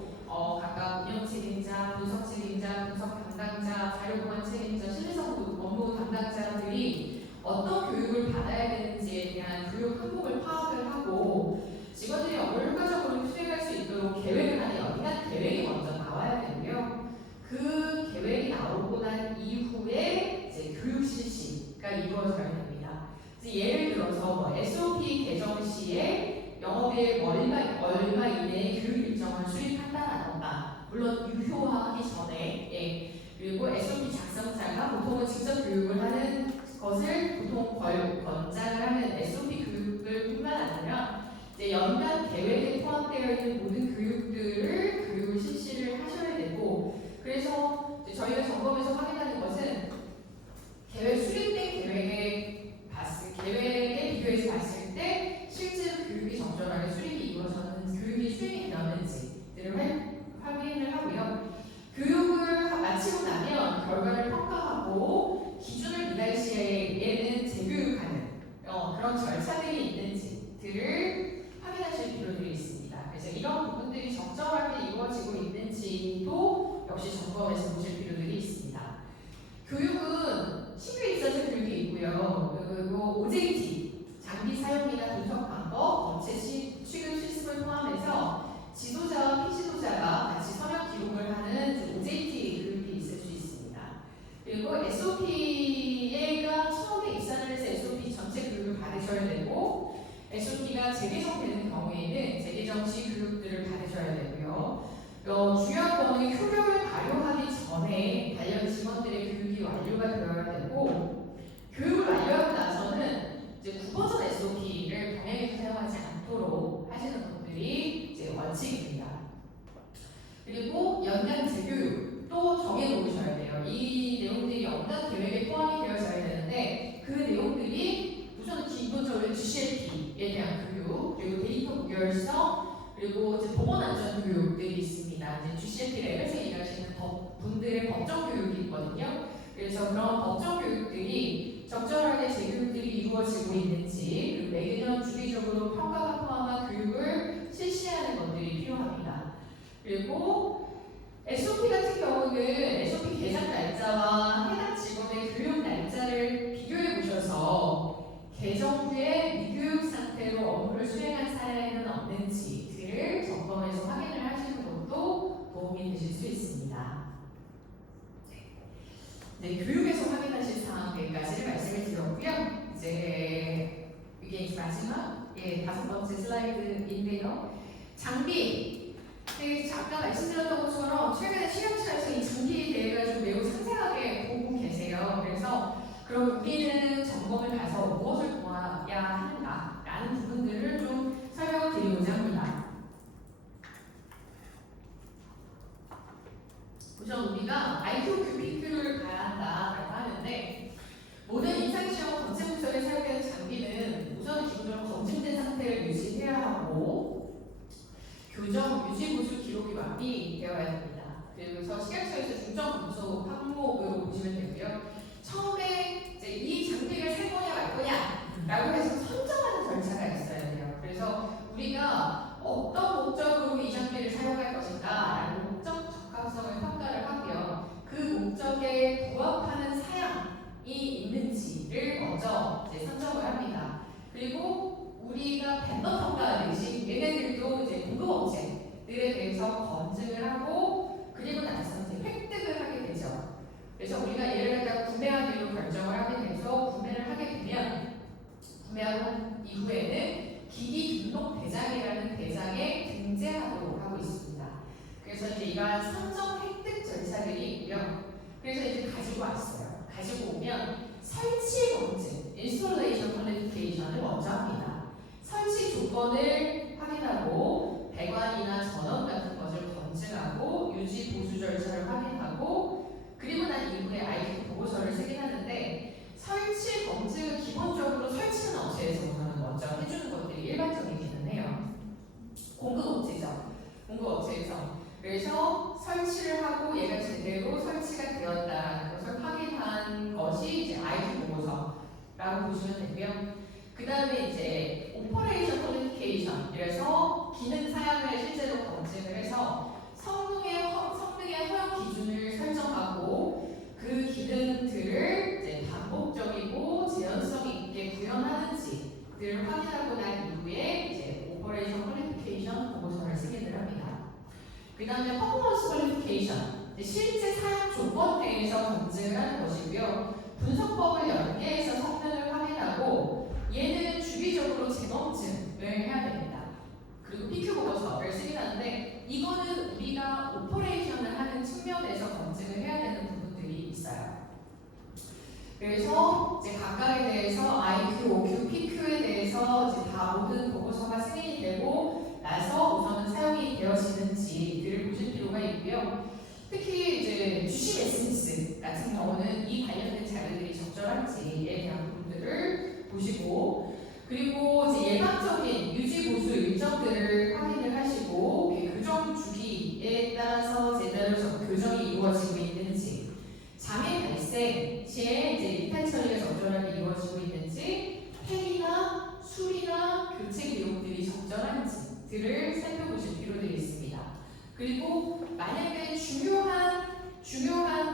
각각 운영 책임자, 분석 책임자, 분석 담당자, 자료 보관 책임자, 실리성 업무 담당자들이 어떤 교육을 받아야 되는지에 대한 교육 항목을 파악을 하고 직원들이 업무를 효과적으로 수행할 수 있도록 계획을 하는 연간 계획이 먼저 나와야 되고요. 그 계획이 나오고 난 이후에 이제 교육 실시가 이루어져야 됩니다. 예를 들어서 SOP 개정 시에 영업일 얼마 이내에 교육 일정을 수립한다라던가, 물론 유효화하기 전에 그리고 SOP 작성자가 보통은 직접 교육을 하는 것을 보통 권장을 하는 SOP 교육을 뿐만 아니라 이제 연간 계획에 포함되어 있는 모든 교육을 실시를 하셔야 되고, 그래서 이제 저희가 점검에서 확인하는 것은 수립된 계획에 비교해서 봤을 때 실제로 교육이 적절하게 수립이 이루어졌는지, 교육이 수행이 되었는지를 확인을 하고요. 교육을 마치고 나면 결과를 평가하고 기준을 미달 시에는 재교육하는 그런 절차들이 있는지들을 확인하실 필요들이 있습니다. 그래서 이런 부분들이 적절하게 이루어지고 있는지도 역시 점검해서 보실 필요들이 있습니다. 교육은 신규 입사자 교육이 있고요. 그리고 OJT, 장비 사용이나 분석 방법, 업체 취급 시스템을 포함해서 지도자와 피지도자가 같이 서면 기록을 하는 OJT 교육이 있을 수 있습니다. 그리고 SOP가 처음에 입사를 해서 SOP 전체 교육을 받으셔야 되고, SOP가 재개정되는 경우에는 재개정 시 교육들을 받으셔야 되고요. 중요한 거는 효력을 발효하기 전에 관련 직원들의 교육이 완료가 되어야 되고, 교육을 완료하고 나서는 이제 9버전 SOP를 병행해서 사용하지 않도록 하시는 것들이 이제 원칙입니다. 그리고 연간 재교육도 정해놓으셔야 돼요. 이 내용들이 연간 계획에 포함이 되어져야 되는데 그 내용들이 우선 기본적으로 GCLP에 대한 교육, 그리고 데이터 무결성, 그리고 이제 보건 안전 교육들이 있습니다. 이제 GCLP 랩에서 일하시는 분들의 법정 교육이 있거든요. 그래서 그런 법정 교육들이 적절하게 재교육들이 이루어지고 있는지, 그리고 매년 주기적으로 평가가 포함한 교육을 실시하는 것들이 필요합니다. 그리고 SOP 같은 경우는 SOP 개장 날짜와 해당 직원의 교육 날짜를 비교해 보셔서 개정 후에 미교육 상태로 업무를 수행한 사례는 없는지를 점검해서 확인을 하시는 것도 도움이 되실 수 있습니다. 네, 교육에서 확인하실 사항들까지를 말씀을 드렸고요. 이제 이게 마지막 5번째 슬라이드인데요. 장비. 아까 말씀드렸던 것처럼 최근에 실험실에서 이 장비에 대해 가지고 매우 상세하게 보고 계세요. 그래서 그럼 우리는 점검을 가서 무엇을 보아야 하는가라는 부분들을 좀 설명을 드리고자 합니다. 우선 우리가 IQ, PQ를 봐야 한다라고 하는데, 모든 임상시험 검증문서에 사용되는 장비는 우선 기본적으로 검증된 상태를 유지해야 하고, 교정, 유지, 보수 기록이 완비되어야 됩니다. 그래서 시각처에서 중점 검수 항목으로 보시면 되고요. 처음에 이제 이 장비를 살 거냐 말 거냐라고 해서 선정하는 절차가 있어야 돼요. 그래서 우리가 어떤 목적으로 이 장비를 사용할 것인가라는 목적 적합성을 평가를 하고요. 그 목적에 부합하는 사양이 있는지를 먼저 이제 선정을 합니다. 그리고 우리가 벤더 평가하듯이 얘네들도 이제 공급 업체들에 대해서 검증을 하고, 그리고 나서 이제 획득을 하게 되죠. 그래서 우리가 예를 들어 구매하기로 결정을 하게 돼서 구매를 하게 되면, 구매한 이후에는 기기 등록 대장이라는 대장에 등재하도록 하고 있습니다. 그래서 이제 이러한 선정 획득 절차들이 있고요. 그래서 이제 가지고 왔어요. 가지고 오면 설치 검증, 인스톨레이션 퀄리피케이션을 먼저 합니다. 설치 조건을 확인하고, 배관이나 전원 같은 것을 검증하고, 유지 보수 절차를 확인하고, 그리고 난 이후에 IQ 보고서를 쓰긴 하는데, 설치 검증은 기본적으로 설치는 업체에서 우선은 먼저 해주는 것들이 일반적이기는 해요. 공급업체죠. 공급업체에서. 그래서 설치를 하고 얘가 제대로 설치가 되었다는 것을 확인한 것이 이제 IQ 보고서라고 보시면 되고요. 그 다음에 이제 오퍼레이션 퀄리피케이션, 그래서 기능 사양을 실제로 검증을 해서 성능의 허용 기준을 설정하고, 그 기능들을 이제 반복적이고 재현성 있게 구현하는지를 확인하고 난 이후에 이제 오퍼레이션 퀄리피케이션 보고서를 승인을 합니다. 그 다음에 퍼포먼스 퀄리피케이션, 실제 사용 조건에 대해서 검증을 하는 것이고요. 분석법을 연계해서 성능을 확인하고, 얘는 주기적으로 재검증을 해야 됩니다. 그리고 PQ 보고서를 승인하는데, 이거는 우리가 오퍼레이션을 하는 측면에서 검증을 해야 되는 부분들이 있어요. 그래서 이제 각각에 대해서 IQ, OQ, PQ에 대해서 이제 다 모든 보고서가 승인이 되고 나서 우선은 사용이 되어지는지를 보실 필요가 있고요. 특히 이제 주식 SNS 같은 경우는 이 관련된 자료들이 적절한지에 대한 부분들을 보시고, 그리고 이제 예방적인 유지 보수 일정들을 확인을 하시고, 교정 주기에 따라서 제대로 교정이 이루어지고 있는지, 장애 발생 시에 이제 이탈 처리가 적절하게 이루어지고 있는지, 폐기나 수리나 교체 기록들이 적절한지들을 살펴보실 필요들이 있습니다. 그리고 만약에 중요한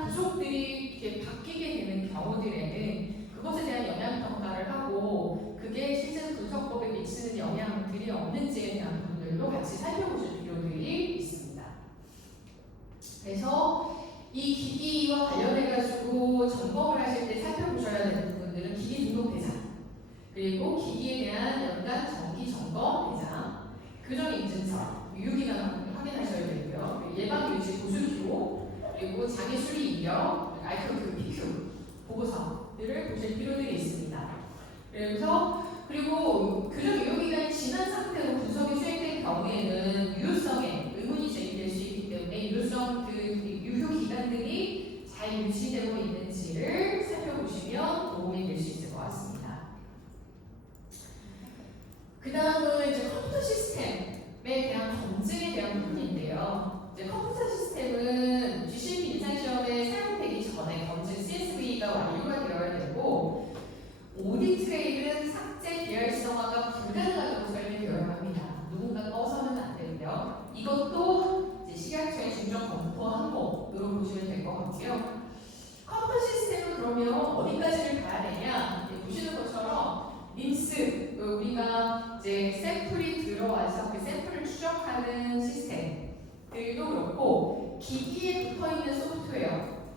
부속들이 이렇게 바뀌게 되는 경우들에는 그것에 대한 영향 평가를 하고, 그게 실제 분석법에 미치는 영향들이 없는지에 대한 부분들도 같이 살펴보실 필요들이 있습니다. 그래서 이 기기와 관련해가지고 점검을 하실 때 살펴보셔야 되는 부분들은 기기 등록 대상, 그리고 기기에 대한 연간 정기 점검 대장, 교정 인증서, 유효기간 확인하셔야 되고요. 그리고 예방 유지 보수 기록, 그리고 장애 수리 이력, 알코올 PQ 보고서들을 보실 필요들이 있습니다. 그리고 교정 유효기간이 지난 상태로 분석이 수행된 경우에는 유효성에 의문이 제기될 수 있기 때문에 유효성 유효기간들이 잘 유지되고 있는지를 살펴보시면 도움이 될 수 있을 것 같습니다. 그 다음은 이제 컴퓨터 시스템에 대한 검증에 대한 부분인데요. 이제 컴퓨터 시스템은 GCP 임상시험에 사용되기 전에 검증 CSV가 완료가 되어야 되고 오디트 트레일은 삭제 계열성화가 불가능하다고 설명되어야 합니다. 누군가 꺼서는 안 되고요. 이것도 이제 식약처의 중점 검토 항목으로 보시면 될 것 같고요. 컴퓨터 시스템은 그러면 어디까지를 가야 되냐? 보시는 것처럼 림스, 우리가 이제 샘플이 들어와서 그 샘플을 추적하는 시스템들도 그렇고 기기에 붙어있는 소프트웨어,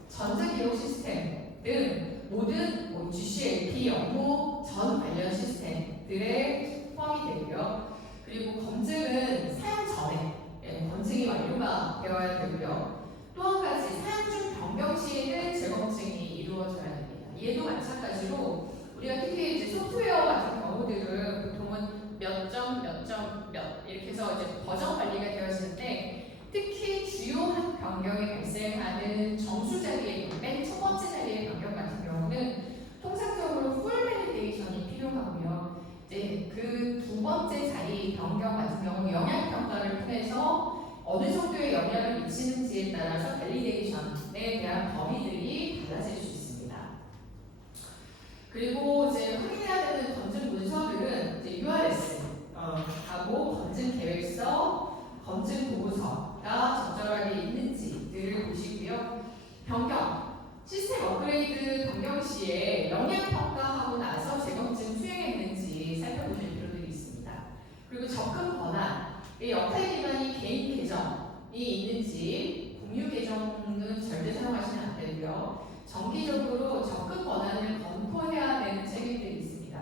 전자기록 시스템 등 모든 GCLP 업무 전 관련 시스템들에 포함이 되고요. 그리고 검증은 사용 전에 검증이 완료가 되어야 되고요. 또 한 가지 사용 중 변경 시에는 재검증이 이루어져야 됩니다. 얘도 마찬가지로 우리가 특히 이제 소프트웨어 같은 경우들은 보통은 몇 이렇게 해서 이제 버전 관리가 되어지는데 특히 주요한 변경이 발생하는 정수 자리의 맨 첫 번째 자리의 변경 같은 경우는 통상적으로 풀 밸리데이션이 필요하고요. 이제 그 두 번째 자리 변경 같은 경우 영향 평가를 통해서 어느 정도의 영향을 미치는지에 따라서 밸리데이션에 대한 범위들이 달라질 수 있습니다. 그리고 이제 확인해야 되는 검증 문서들은 이제 URS 하고 검증 계획서, 검증 보고서가 적절하게 있는지들을 보시고요. 변경, 시스템 업그레이드 변경 시에 영향 평가하고 나서 재검증 수행했는지 살펴보실 필요들이 있습니다. 그리고 접근 권한, 역할 기반이 개인 계정이 있는지 공유 계정은 절대 사용하시면 안 되고요. 정기적으로 접근 권한을 검토해야 되는 책임들이 있습니다.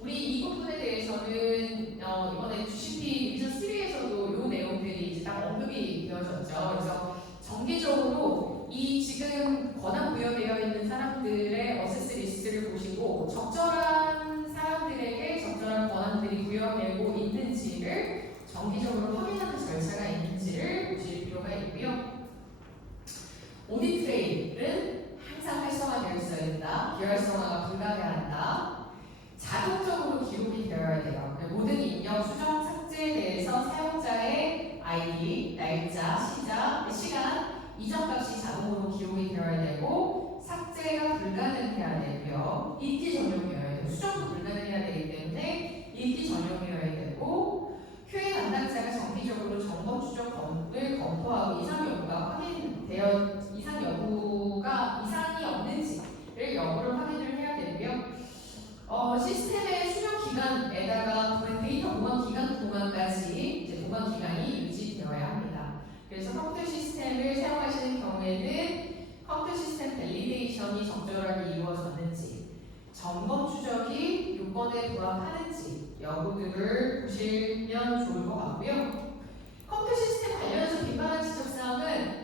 우리 이 부분에 대해서는 이번에 GCP 디비전 3에서도 이 내용들이 이제 딱 언급이 되어졌죠. 그래서 정기적으로 이 지금 권한 부여되어 있는 사람들의 어세스 리스트를 보시고 적절한 사람들에게 적절한 권한들이 부여되고 있는지를 정기적으로 확인하는 절차가 있는지를 보실 필요가 있고요. 오디트 트레일은 항상 활성화되어 있어야 된다. 계열성화가 불가능하다. 자동적으로 기록이 되어야 돼요. 모든 입력, 수정, 삭제에 대해서 사용자의 아이디, 날짜, 시간, 이전값이 자동으로 기록이 되어야 되고 삭제가 불가능해야 되고요. 읽기 전용이어야 되고 수정도 불가능해야 되기 때문에 읽기 전용이어야 되고 QA 담당자가 정기적으로 점검 추적을 검토하고 이상 여부가 이상이 없는지를 여부를 확인을 해야 되고요. 시스템의 수정 기간에다가 데이터 보관 기간 동안까지 이제 보관 기간이 유지되어야 합니다. 그래서 컴퓨터 시스템을 사용하시는 경우에는 컴퓨터 시스템 밸리데이션이 적절하게 이루어졌는지, 점검 추적이 요건에 부합하는지 여부들을 보시면 좋을 것 같고요. 컴퓨터 시스템 관련해서 비판한 지적사항은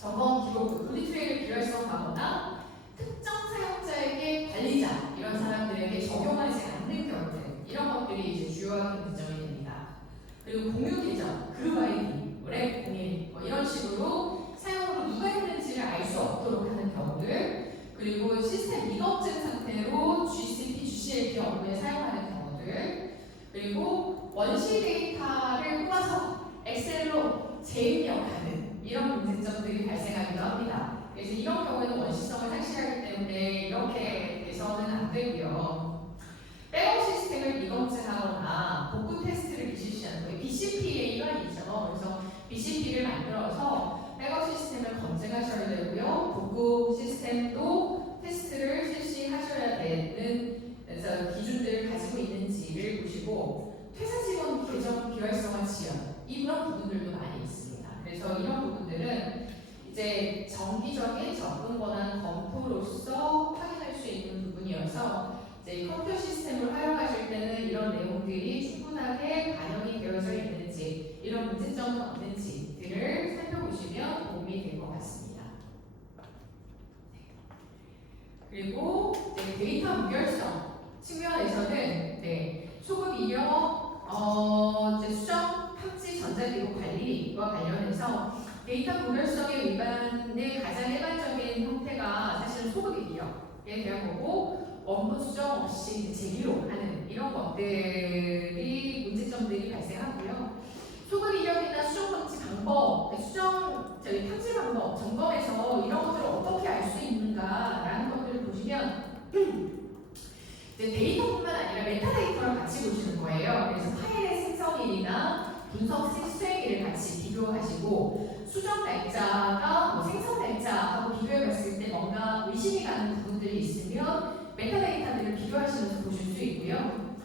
점검 기록, 오디트 트레일을 비활성화하거나 특정 사용자에게 관리자 이런 사람들에게 적용하지 않는 경우들 이런 것들이 이제 주요한 문제점이 됩니다. 그리고 공유 계정, 그룹 아이디, 랩 공유 이런 식으로 사용으로 누가 했는지를 알 수 없도록 하는 경우들, 그리고 시스템 미검증 상태로 GCP, GCLP 업무에 사용하는 경우들, 그리고 원시 데이터를 뽑아서 엑셀로 재입력하는 이런 문제점들이 발생하기도 합니다. 그래서 이런 경우에는 원시성을 상실하기 때문에 이렇게 돼서는 안 되고요. 백업 시스템을 미검증하거나 복구 테스트를 비실시하는 거예요. BCP의 일환이죠. 그래서 BCP를 만들어서 백업 시스템을 검증하셔야 되고요. 복구 시스템도 테스트를 실시하셔야 되는 그래서 기준들을 가지고 있는지를 보시고 퇴사 직원 계정 비활성화 지연 이런 부분들도 많이 있습니다. 그래서 이런 부분들은 이제 정기적인 접근 권한 검토로서 확인할 수 있는 부분이어서 이제 컴퓨터 시스템을 활용 내용들이 충분하게 반영이 되어져 있는지, 이런 문제점은 없는지들을 살펴보시면 도움이 될 것 같습니다. 그리고 데이터 무결성 측면에서는 소급 이력, 수정, 탐지, 전자기록 관리와 관련해서 데이터 무결성의 위반의 가장 일반적인 형태가 사실은 소급 이력에 대한 거고, 원본 수정 없이 재기록하는 이런 것들이 문제점들이 발생하고요. 소급 이력이나 수정 탐지 방법, 탐지 방법, 점검에서 이런 것들을 어떻게 알 수 있는가라는 것들을 보시면 데이터뿐만 아니라 메타데이터를 같이 보시는 거예요. 그래서 파일의 생성일이나 분석 수행일을 같이 비교하시고, 수정 날짜가 생성 날짜하고 비교해봤을 때 뭔가 의심이 가는 부분들이 있으면 메타데이터들을 비교하시면서 보실 수 있고요.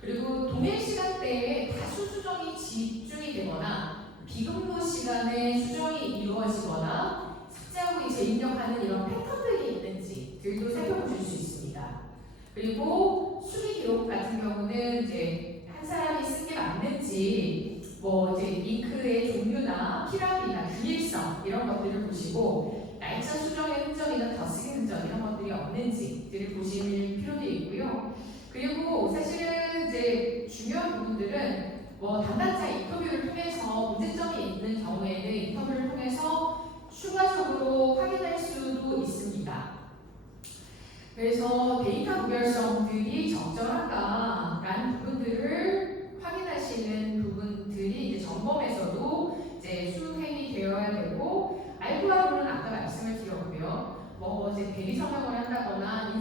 그리고 동일 시간대에 다수 수정이 집중이 되거나 비근무 시간에 수정이 이루어지거나 삭제하고 재입력하는 이런 패턴들이 있는지들도 살펴보실 수 있습니다. 그리고 수리 기록 같은 경우는 한 사람이 쓴 게 맞는지, 잉크의 종류나 피라미나 균일성 이런 것들을 보시고, 날짜 수정의 흔적이나 더쓰기 흔적 이런 것들이 없는지들을 보실 필요도 있고요. 그리고 사실은 중요한 부분들은 담당자 인터뷰를 통해서 문제점이 있는 경우에는 인터뷰를 통해서 추가적으로 확인할 수도 있습니다. 그래서 데이터 무결성들이 적절한가라는 부분들을 확인하시는 부분들이 점검에서도 수행이 되어야 되고, 알고하고는 아까 말씀을 드렸고요. 대리 서명을 한다거나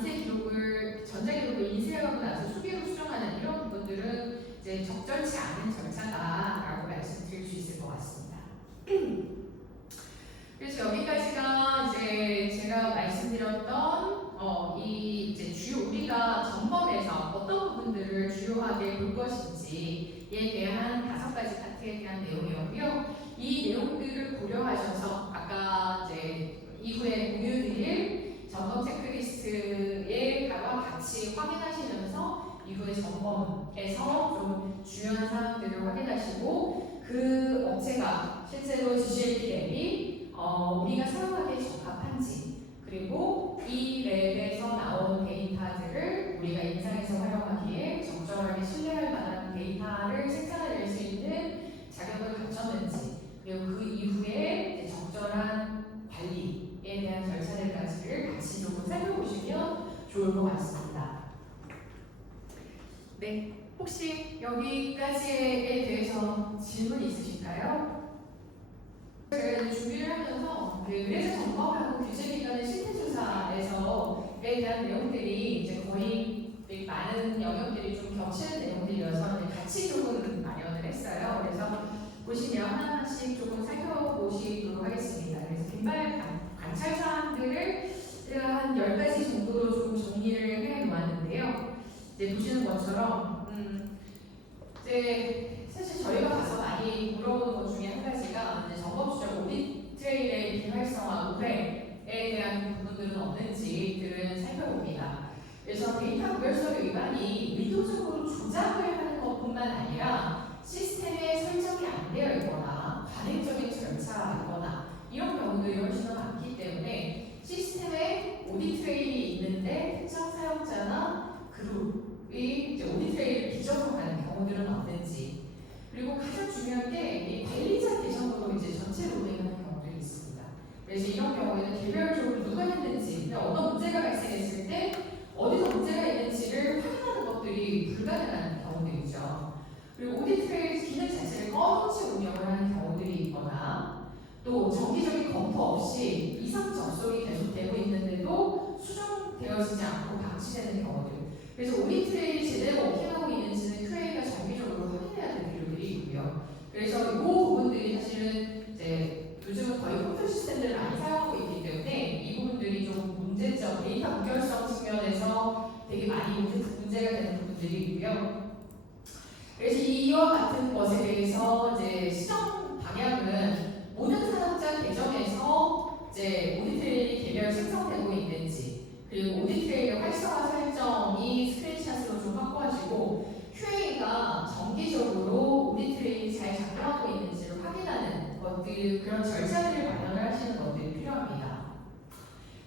전자기록을 인쇄하고 나서 수기로 수정하는 이런 부분들은 적절치 않은 절차다라고 말씀드릴 수 있을 것 같습니다. 그래서 여기까지가 제가 말씀드렸던 우리가 점검에서 어떤 부분들을 주요하게 볼 것인지에 대한 5가지 파트에 대한 내용이었고요. 이 내용들을 고려하셔서 아까 이후에 공유드릴 점검 체크리스트에 같이 확인하시면서 이후에 점검에서 좀 중요한 사항들을 확인하시고, 그 업체가 실제로 주실 PL이 우리가 사용하기에 적합한지, 그리고 이 랩에서 나온 데이터들을 우리가 임상에서 활용하기에 적절하게 신뢰할 만한 데이터를 생산해낼 수 있는 자격을 갖췄는지, 그리고 그 이후에 적절한 관리에 대한 절차들까지를 같이 조금 살펴보시면 좋을 것 같습니다. 혹시 여기까지에 대해서 질문 있으실까요? 제가 준비를 하면서 의뢰자 점검하고 규제 기관의 실태 조사에서에 대한 내용들이 거의 많은 영역들이 좀 겹치는 내용들이어서 같이 조금 마련을 했어요. 그래서 보시면 하나씩 조금 살펴보시도록 하겠습니다. 그래서 빈발 관찰 사항들을 제가 한 10가지 정도로 조금 정리를 해 놓았는데요. 보시는 것처럼 사실 저희가 가서 많이 물어보는 것 중에 한 가지가 점검 주적 오디트 트레일의 비활성화 우회에 대한 부분들은 없는지들은 살펴봅니다. 그래서 데이터 무결성 위반이 의도적으로 조작을 하는 것뿐만 아니라 시스템에 설정이 안 되어 있거나 관행적인 절차이거나 이런 경우들이 훨씬 더 많기 때문에 시스템에 오디트 트레일이 있는데 특정 사용자나 그룹이 오디트 트레일을 비적용하는 경우들은 없는지, 그리고 가장 중요한 게 관리자 계정으로 전체를 운행하는 경우들이 있습니다. 그래서 이런 경우에는 개별적으로 누가 했는지, 어떤 문제가 발생했을 때 어디서 문제가 있는지를 확인하는 것들이 불가능한 경우들이죠. 그리고 오디트 트레일 기능 자체를 꺼놓은 채 운영을 하는 경우들이 있거나, 또 정기적인 검토 없이 이상 접속이 계속되고 있는데도 수정되어지지 않고 방치되는 경우들. 그래서 오디트 트레일이 제대로 워킹하고 있는지는 QA가 정기적으로 확인해야 될 필요들이 있고요. 그래서 이 부분들이 사실은 요즘은 거의 컴퓨터 시스템들을 많이 사용하고 있기 때문에 이 부분들이 좀 문제점, 데이터 무결성 측면에서 되게 많이 문제가 되는 부분들이 있고요. 그래서 이와 같은 것에 대해서 시정 방향은 모든 사용자 계정에서 오디트 트레일이 개별 생성되고 있는지, 그리고 오디트 트레일의 활성화 설정이 스크린샷으로 좀 확보하시고 QA가 그런 절차들을 마련을 하시는 것들이 필요합니다.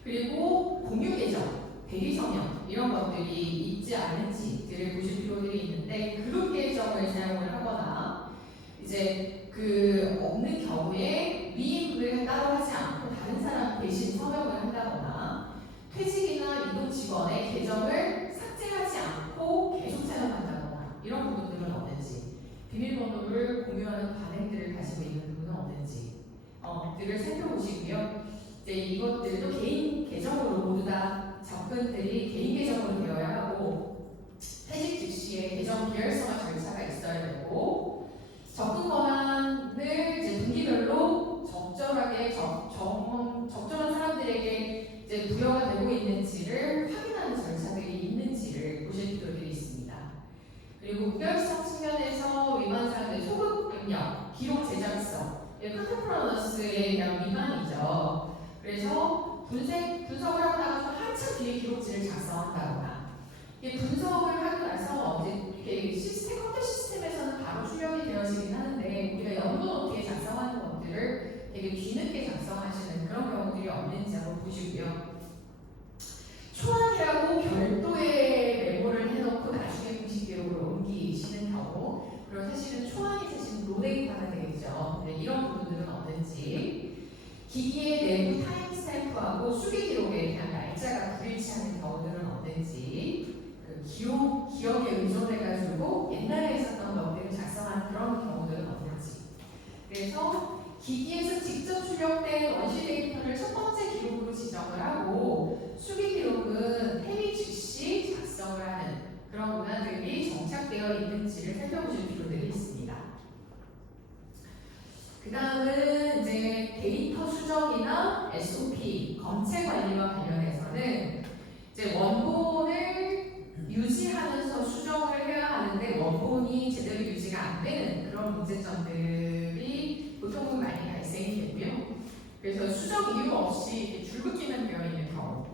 그리고 공유 계정, 대리 서명 이런 것들이 있지 않은지들을 보실 필요들이 있는데 그룹 계정을 사용을 하거나 이제 그 없는 경우에 위임을 따로 하지 않고 다른 사람 대신 서명을 한다거나 퇴직이나 이동 직원의 계정을 삭제하지 않고 계속 사용한다거나 이런 부분들은 없는지 비밀번호를 공유하는 관행들을 가지고 있는 부분은 없는지 들을 살펴보시고요. 이제 이것들도 개인 계정으로 모두 다 접근들이 개인 계정으로 되어야 하고 퇴직 즉시에 계정 비활성화 절차가 있어야 되고 접근 권한을 이제 분기별로 적절하게 적절한 사람들에게 이제 부여가 되고 있는지를 확인하는 절차들이 있는지를 보실 필요들이 있습니다. 그리고 무결성 측면에서 위반 사항들 소급 입력, 기록 제작성, 컨템포러너스에 대한 위반이죠. 그래서 분석을 하고 나서 한참 뒤에 기록지를 작성한다거나 분석을 하고 나서 이게 시스템, 컴퓨터 시스템에서는 바로 출력이 되어지긴 하는데 우리가 연도 노트에 작성하는 것들을 되게 뒤늦게 작성하시는 그런 경우들이 없는지 한번 보시고요. 초안이라고 별도의 메모를 해놓고 나중에 공식 기록으로 옮기시는 경우 그리고 사실은 초안이 사실 로데이터가 되겠죠. 이런 부분들은 없는지 기기의 내부 타임스탬프하고 수기 기록에 대한 날짜가 불일치하는 경우들은 없는지 기억에 의존해가지고 옛날에 있었던 것들을 작성한 그런 경우들은 없는지 그래서 기기에서 직접 출력된 원시 데이터를 첫 번째 기록으로 지정을 하고 수기 기록은 회의 즉시 작성을 하는 그런 문화들이 정착되어 있는지를 살펴보실 필요들이 있습니다. 그 다음은 이제 데이터 수정이나 SOP, 검체 관리와 관련해서는 이제 원본을 유지하면서 수정을 해야 하는데 원본이 제대로 유지가 안 되는 그런 문제점들이 보통은 많이 발생이 되고요. 그래서 수정 이유 없이 줄긋기만 되어 있는 경우,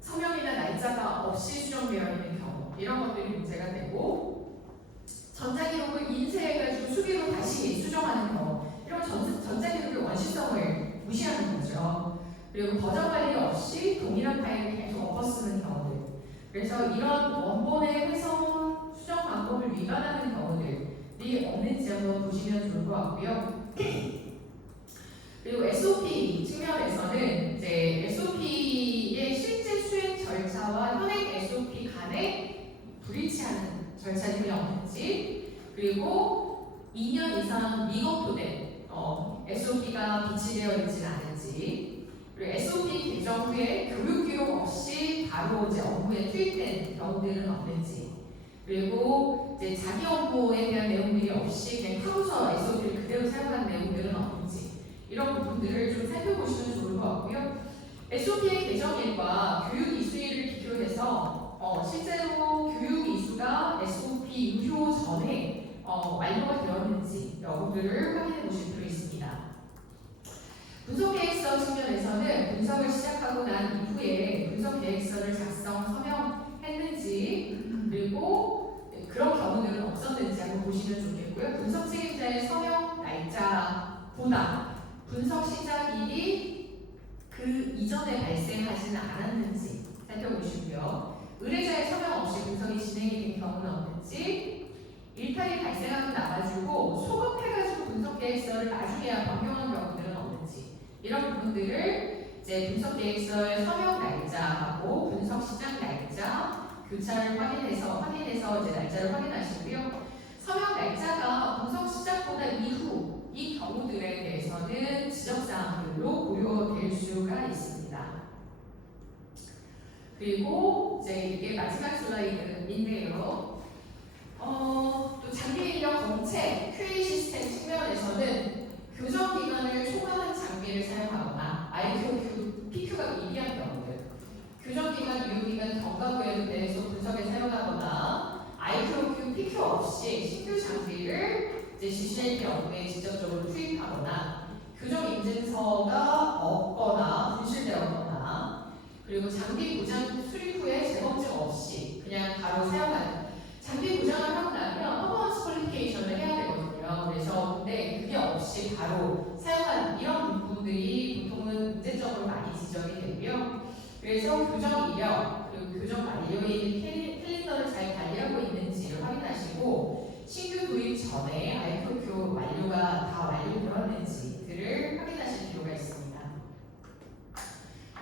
서명이나 날짜가 없이 수정되어 있는 경우 이런 것들이 문제가 되고 전자기록을 인쇄해가지고 수기로 다시 수정하는 경우 이런 전자기록의 원시성을 무시하는 거죠. 그리고 버전 관리 없이 동일한 파일을 계속 엎어쓰는 경우들 그래서 이런 원본의 회선 수정 방법을 위반하는 경우들이 없는지 한번 보시면 좋을 것 같고요. 그리고 SOP 측면에서는 이제 SOP의 실제 수행 절차와 현행 SOP 간에 불일치하는 절차들이 없는지 그리고 2년 이상 미검토된 SOP가 비치되어 있지는 않은지 그리고 SOP 개정 후에 교육 기록 없이 바로 이제 업무에 투입된 경우들은 없는지 그리고 이제 자기 업무에 대한 내용들이 없이 그냥 타부서 SOP를 그대로 사용한 내용들은 없는지 이런 부분들을 좀 살펴보시면 좋을 것 같고요. SOP의 개정일과 교육 이수일을 비교해서 실제로 교육 이수가 SOP 유효 전에 완료가 되었는지 여부들을 확인해 보실 필요 있습니다. 분석계획서 측면에서는 분석을 시작하고 난 이후에 분석계획서를 작성, 서명했는지 그리고 그런 경우들은 없었는지 한번 보시면 좋겠고요. 분석 책임자의 서명 날짜보다 분석 시작일이 그 이전에 발생하지는 않았는지 살펴보시고요. 의뢰자의 서명 없이 분석이 진행이 된 경우는 없는지 일탈이 발생하고 나가지고 소급해가지고 분석계획서를 나중에 변경한 경우들은 없는지 이런 부분들을 이제 분석계획서의 서명 날짜하고 분석 시작 날짜 교차를 확인해서 이제 날짜를 확인하시고요. 서명 날짜가 분석 시작보다 이후 이 경우들에 대해서는 지적사항들로 고려될 수가 있습니다. 그리고 이제 이게 마지막 슬라이드인데요. 또 장비 인력 검체 QA 시스템 측면에서는 교정 기간을 초과한 장비를 사용하거나 IQ, PQ가 미비한 경우들, 교정 기간, 유효 기간 경과 후에도 대해서 분석에 사용하거나 IQ, PQ 없이 신규 장비를 이제 CCLP 업무에 직접적으로 투입하거나 교정 인증서가 없거나 분실되었거나 그리고 장비 고장 수리 후에 재검증 없이 그냥 바로 사용하는 장비 고장을 하고 나면 퍼포먼스 퀄리피케이션을 해야 되거든요. 그래서 근데 그게 없이 없이 바로 사용하는 이런 부분들이 보통은 문제점으로 많이 지적이 되고요. 그래서 교정 이력 그리고 교정 완료인 캘린더를 잘 관리하고 있는지를 확인하시고 신규 도입 전에 알토교 완료가 다 완료되었는지들을 확인하실 필요가 있습니다.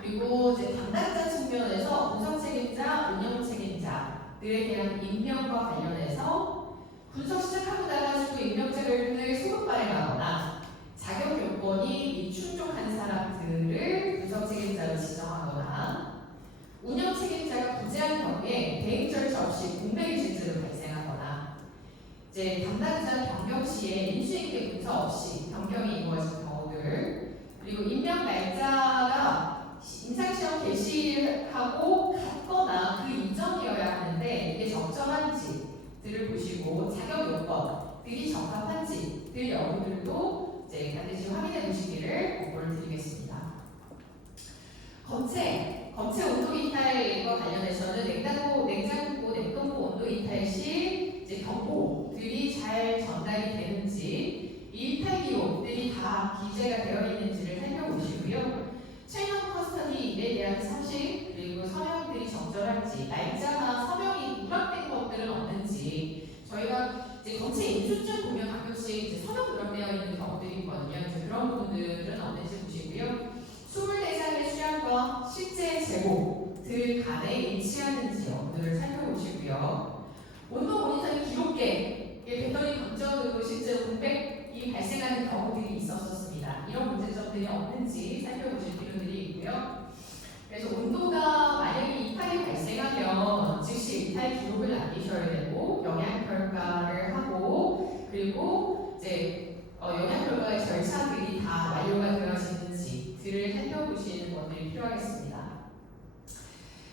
그리고 이제 담당자 측면에서 분석 책임자, 운영 책임자들에 대한 임명과 관련해서 분석 시작하고 나가지고 임명자를 소급 발행하거나 자격 요건이 미충족한 사람들을 분석 책임자로 지정하거나 운영 책임자가 부재한 경우에 대행 절차 없이 공백이 실제로 발생하거나 이제 담당자 변경 시에 인수인계 분석 없이 변경이 이루어진 경우들 그리고 임명 날짜가 임상시험 개시하고 같거나 그 이전이어야 하는데 이게 적절한지들을 보시고 자격 요건들이 적합한지들 여부들도 이제 반드시 확인해 보시기를 권고를 드리겠습니다. 검체 온도 이탈과 관련해서는 냉장고, 냉동고 온도 이탈 시 이제 경고들이 잘 전달이 되는지 이탈 기록들이 다 기재가 되어 있는지를 살펴보시고요. 체인업 커스터디에 대한 서식 그리고 서명들이 적절한지 날짜나 서명이 누락된 것들은 없는지 저희가 이제 검체 인수증 보면 가끔씩 이제 서명 누락되어 있는 경우들이 있거든요. 이제 그런 부분들은 없는지 보시고요. 수물 대상의 수량과 실제 제곱들 간에 일치하는지 여부들을 살펴보시고요. 온도 모니터링 기록계에 배터리 감정으로 실제 공백이 발생하는 경우들이 있었습니다. 이런 문제점들이 없는지 살펴보실 필요들이 있고요. 그래서 온도가 만약에 이탈이 발생하면 즉시 이탈 기록을 남기셔야 되고 영양 평가를 하고 그리고 이제 영양 평가의 절차들이 다 완료가 되어지는지들을 살펴보시는 것들이 필요하겠습니다.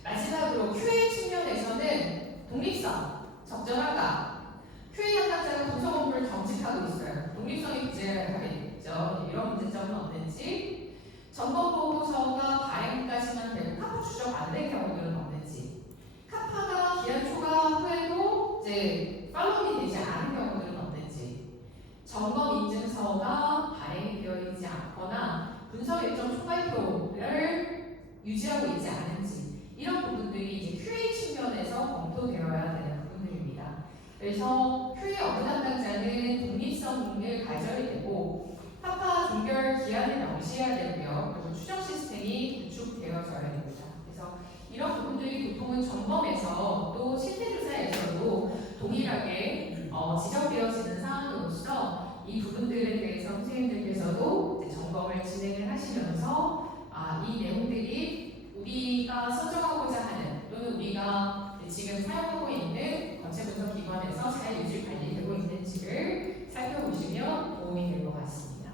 마지막으로 QA 측면에서는 독립성, 적절한가, QA 담당자가 분석 업무를 경직하고 있어요. 독립성이 부재하겠죠. 이런 문제점은 없는지, 점검 보고서가 발행까지만 되고 카파 추적 안 된 경우들은 없는지, 카파가 기한 초과 후에도 이제 팔로우이 되지 않은 경우들은 없는지, 점검 인증서가 발행이 되어 있지 않거나 분석 일정 초발표를 유지하고 있지 않은지 이런 부분들이 이제 QA 측면에서 검토되어야 되는 부분들입니다. 그래서 QA 업무 담당자는 독립성을 가져야 되고 카파 종결 기한을 명시해야 되고요. 그리고 추적 시스템이 구축되어져야 됩니다. 그래서 이런 부분들이 보통은 점검에서 또 실태조사에서도 동일하게 지적되어지는 사항으로서 이 부분들에 대해서 선생님들께서도 이제 점검을 진행을 하시면서 이 내용들이 우리가 선정하고자 하는 또는 우리가 지금 사용하고 있는 검체 분석 기관에서 잘 유지 관리되고 있는지를 살펴보시면 도움이 될 것 같습니다.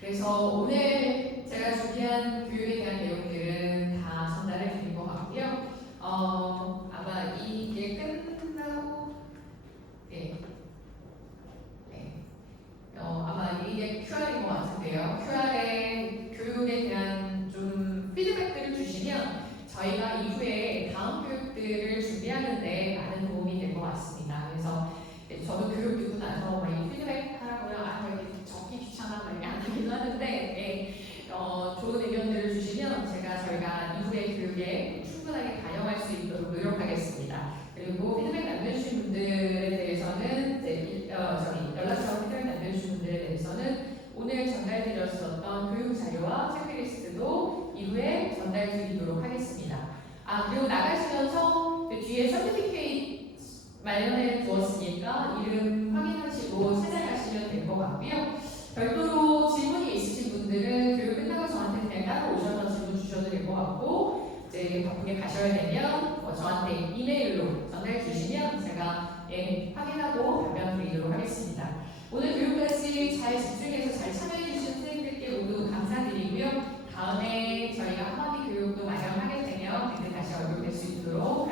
그래서 오늘 제가 준비한 교육에 대한 내용들은 다 전달을 드린 것 같고요. 아마 이게 끝나고 아마 이게 QR인 것 같은데요. QR의 교육에 대한 좀 피드백들을 주시면 저희가 이후에 다음 교육들을 준비하는데 많은 도움이 될 것 같습니다. 그래서 저도 교육 듣고 나서 이 피드백 하라고요. 이렇게 적기 귀찮아 이렇게 안 하기도 하는데 좋은 의견들을 주시면 저희가 이후의 교육에 충분하게 반영할 수 있도록 노력하겠습니다. 그리고 피드백 남겨주신 분들에 대해서는 연락처 피드백 남겨주신 분들에 대해서는 오늘 전달드렸었던 교육 자료와 체크리스트도 이후에 전달드리도록 하겠습니다. 그리고 나가시면서 그 뒤에 서티피케이트 마련해 두었으니까 이름 확인하시고 찾아가시면 될 것 같고요. 별도로 질문이 있으신 분들은 교육 끝나고 저한테 그냥 따로 오셔서 질문 주셔도 될 것 같고 이제 바쁘게 가셔야 되면 저한테 이메일로 전달 주시면 제가 확인하고 답변 드리도록 하겠습니다. 오늘 교육까지 잘 집중해서 잘 참여해 주신 선생님들께 모두 감사드리고요. 다음에 저희가 한마디 교육도 마련하게 되면 그때 다시 얼굴 뵐 수 있도록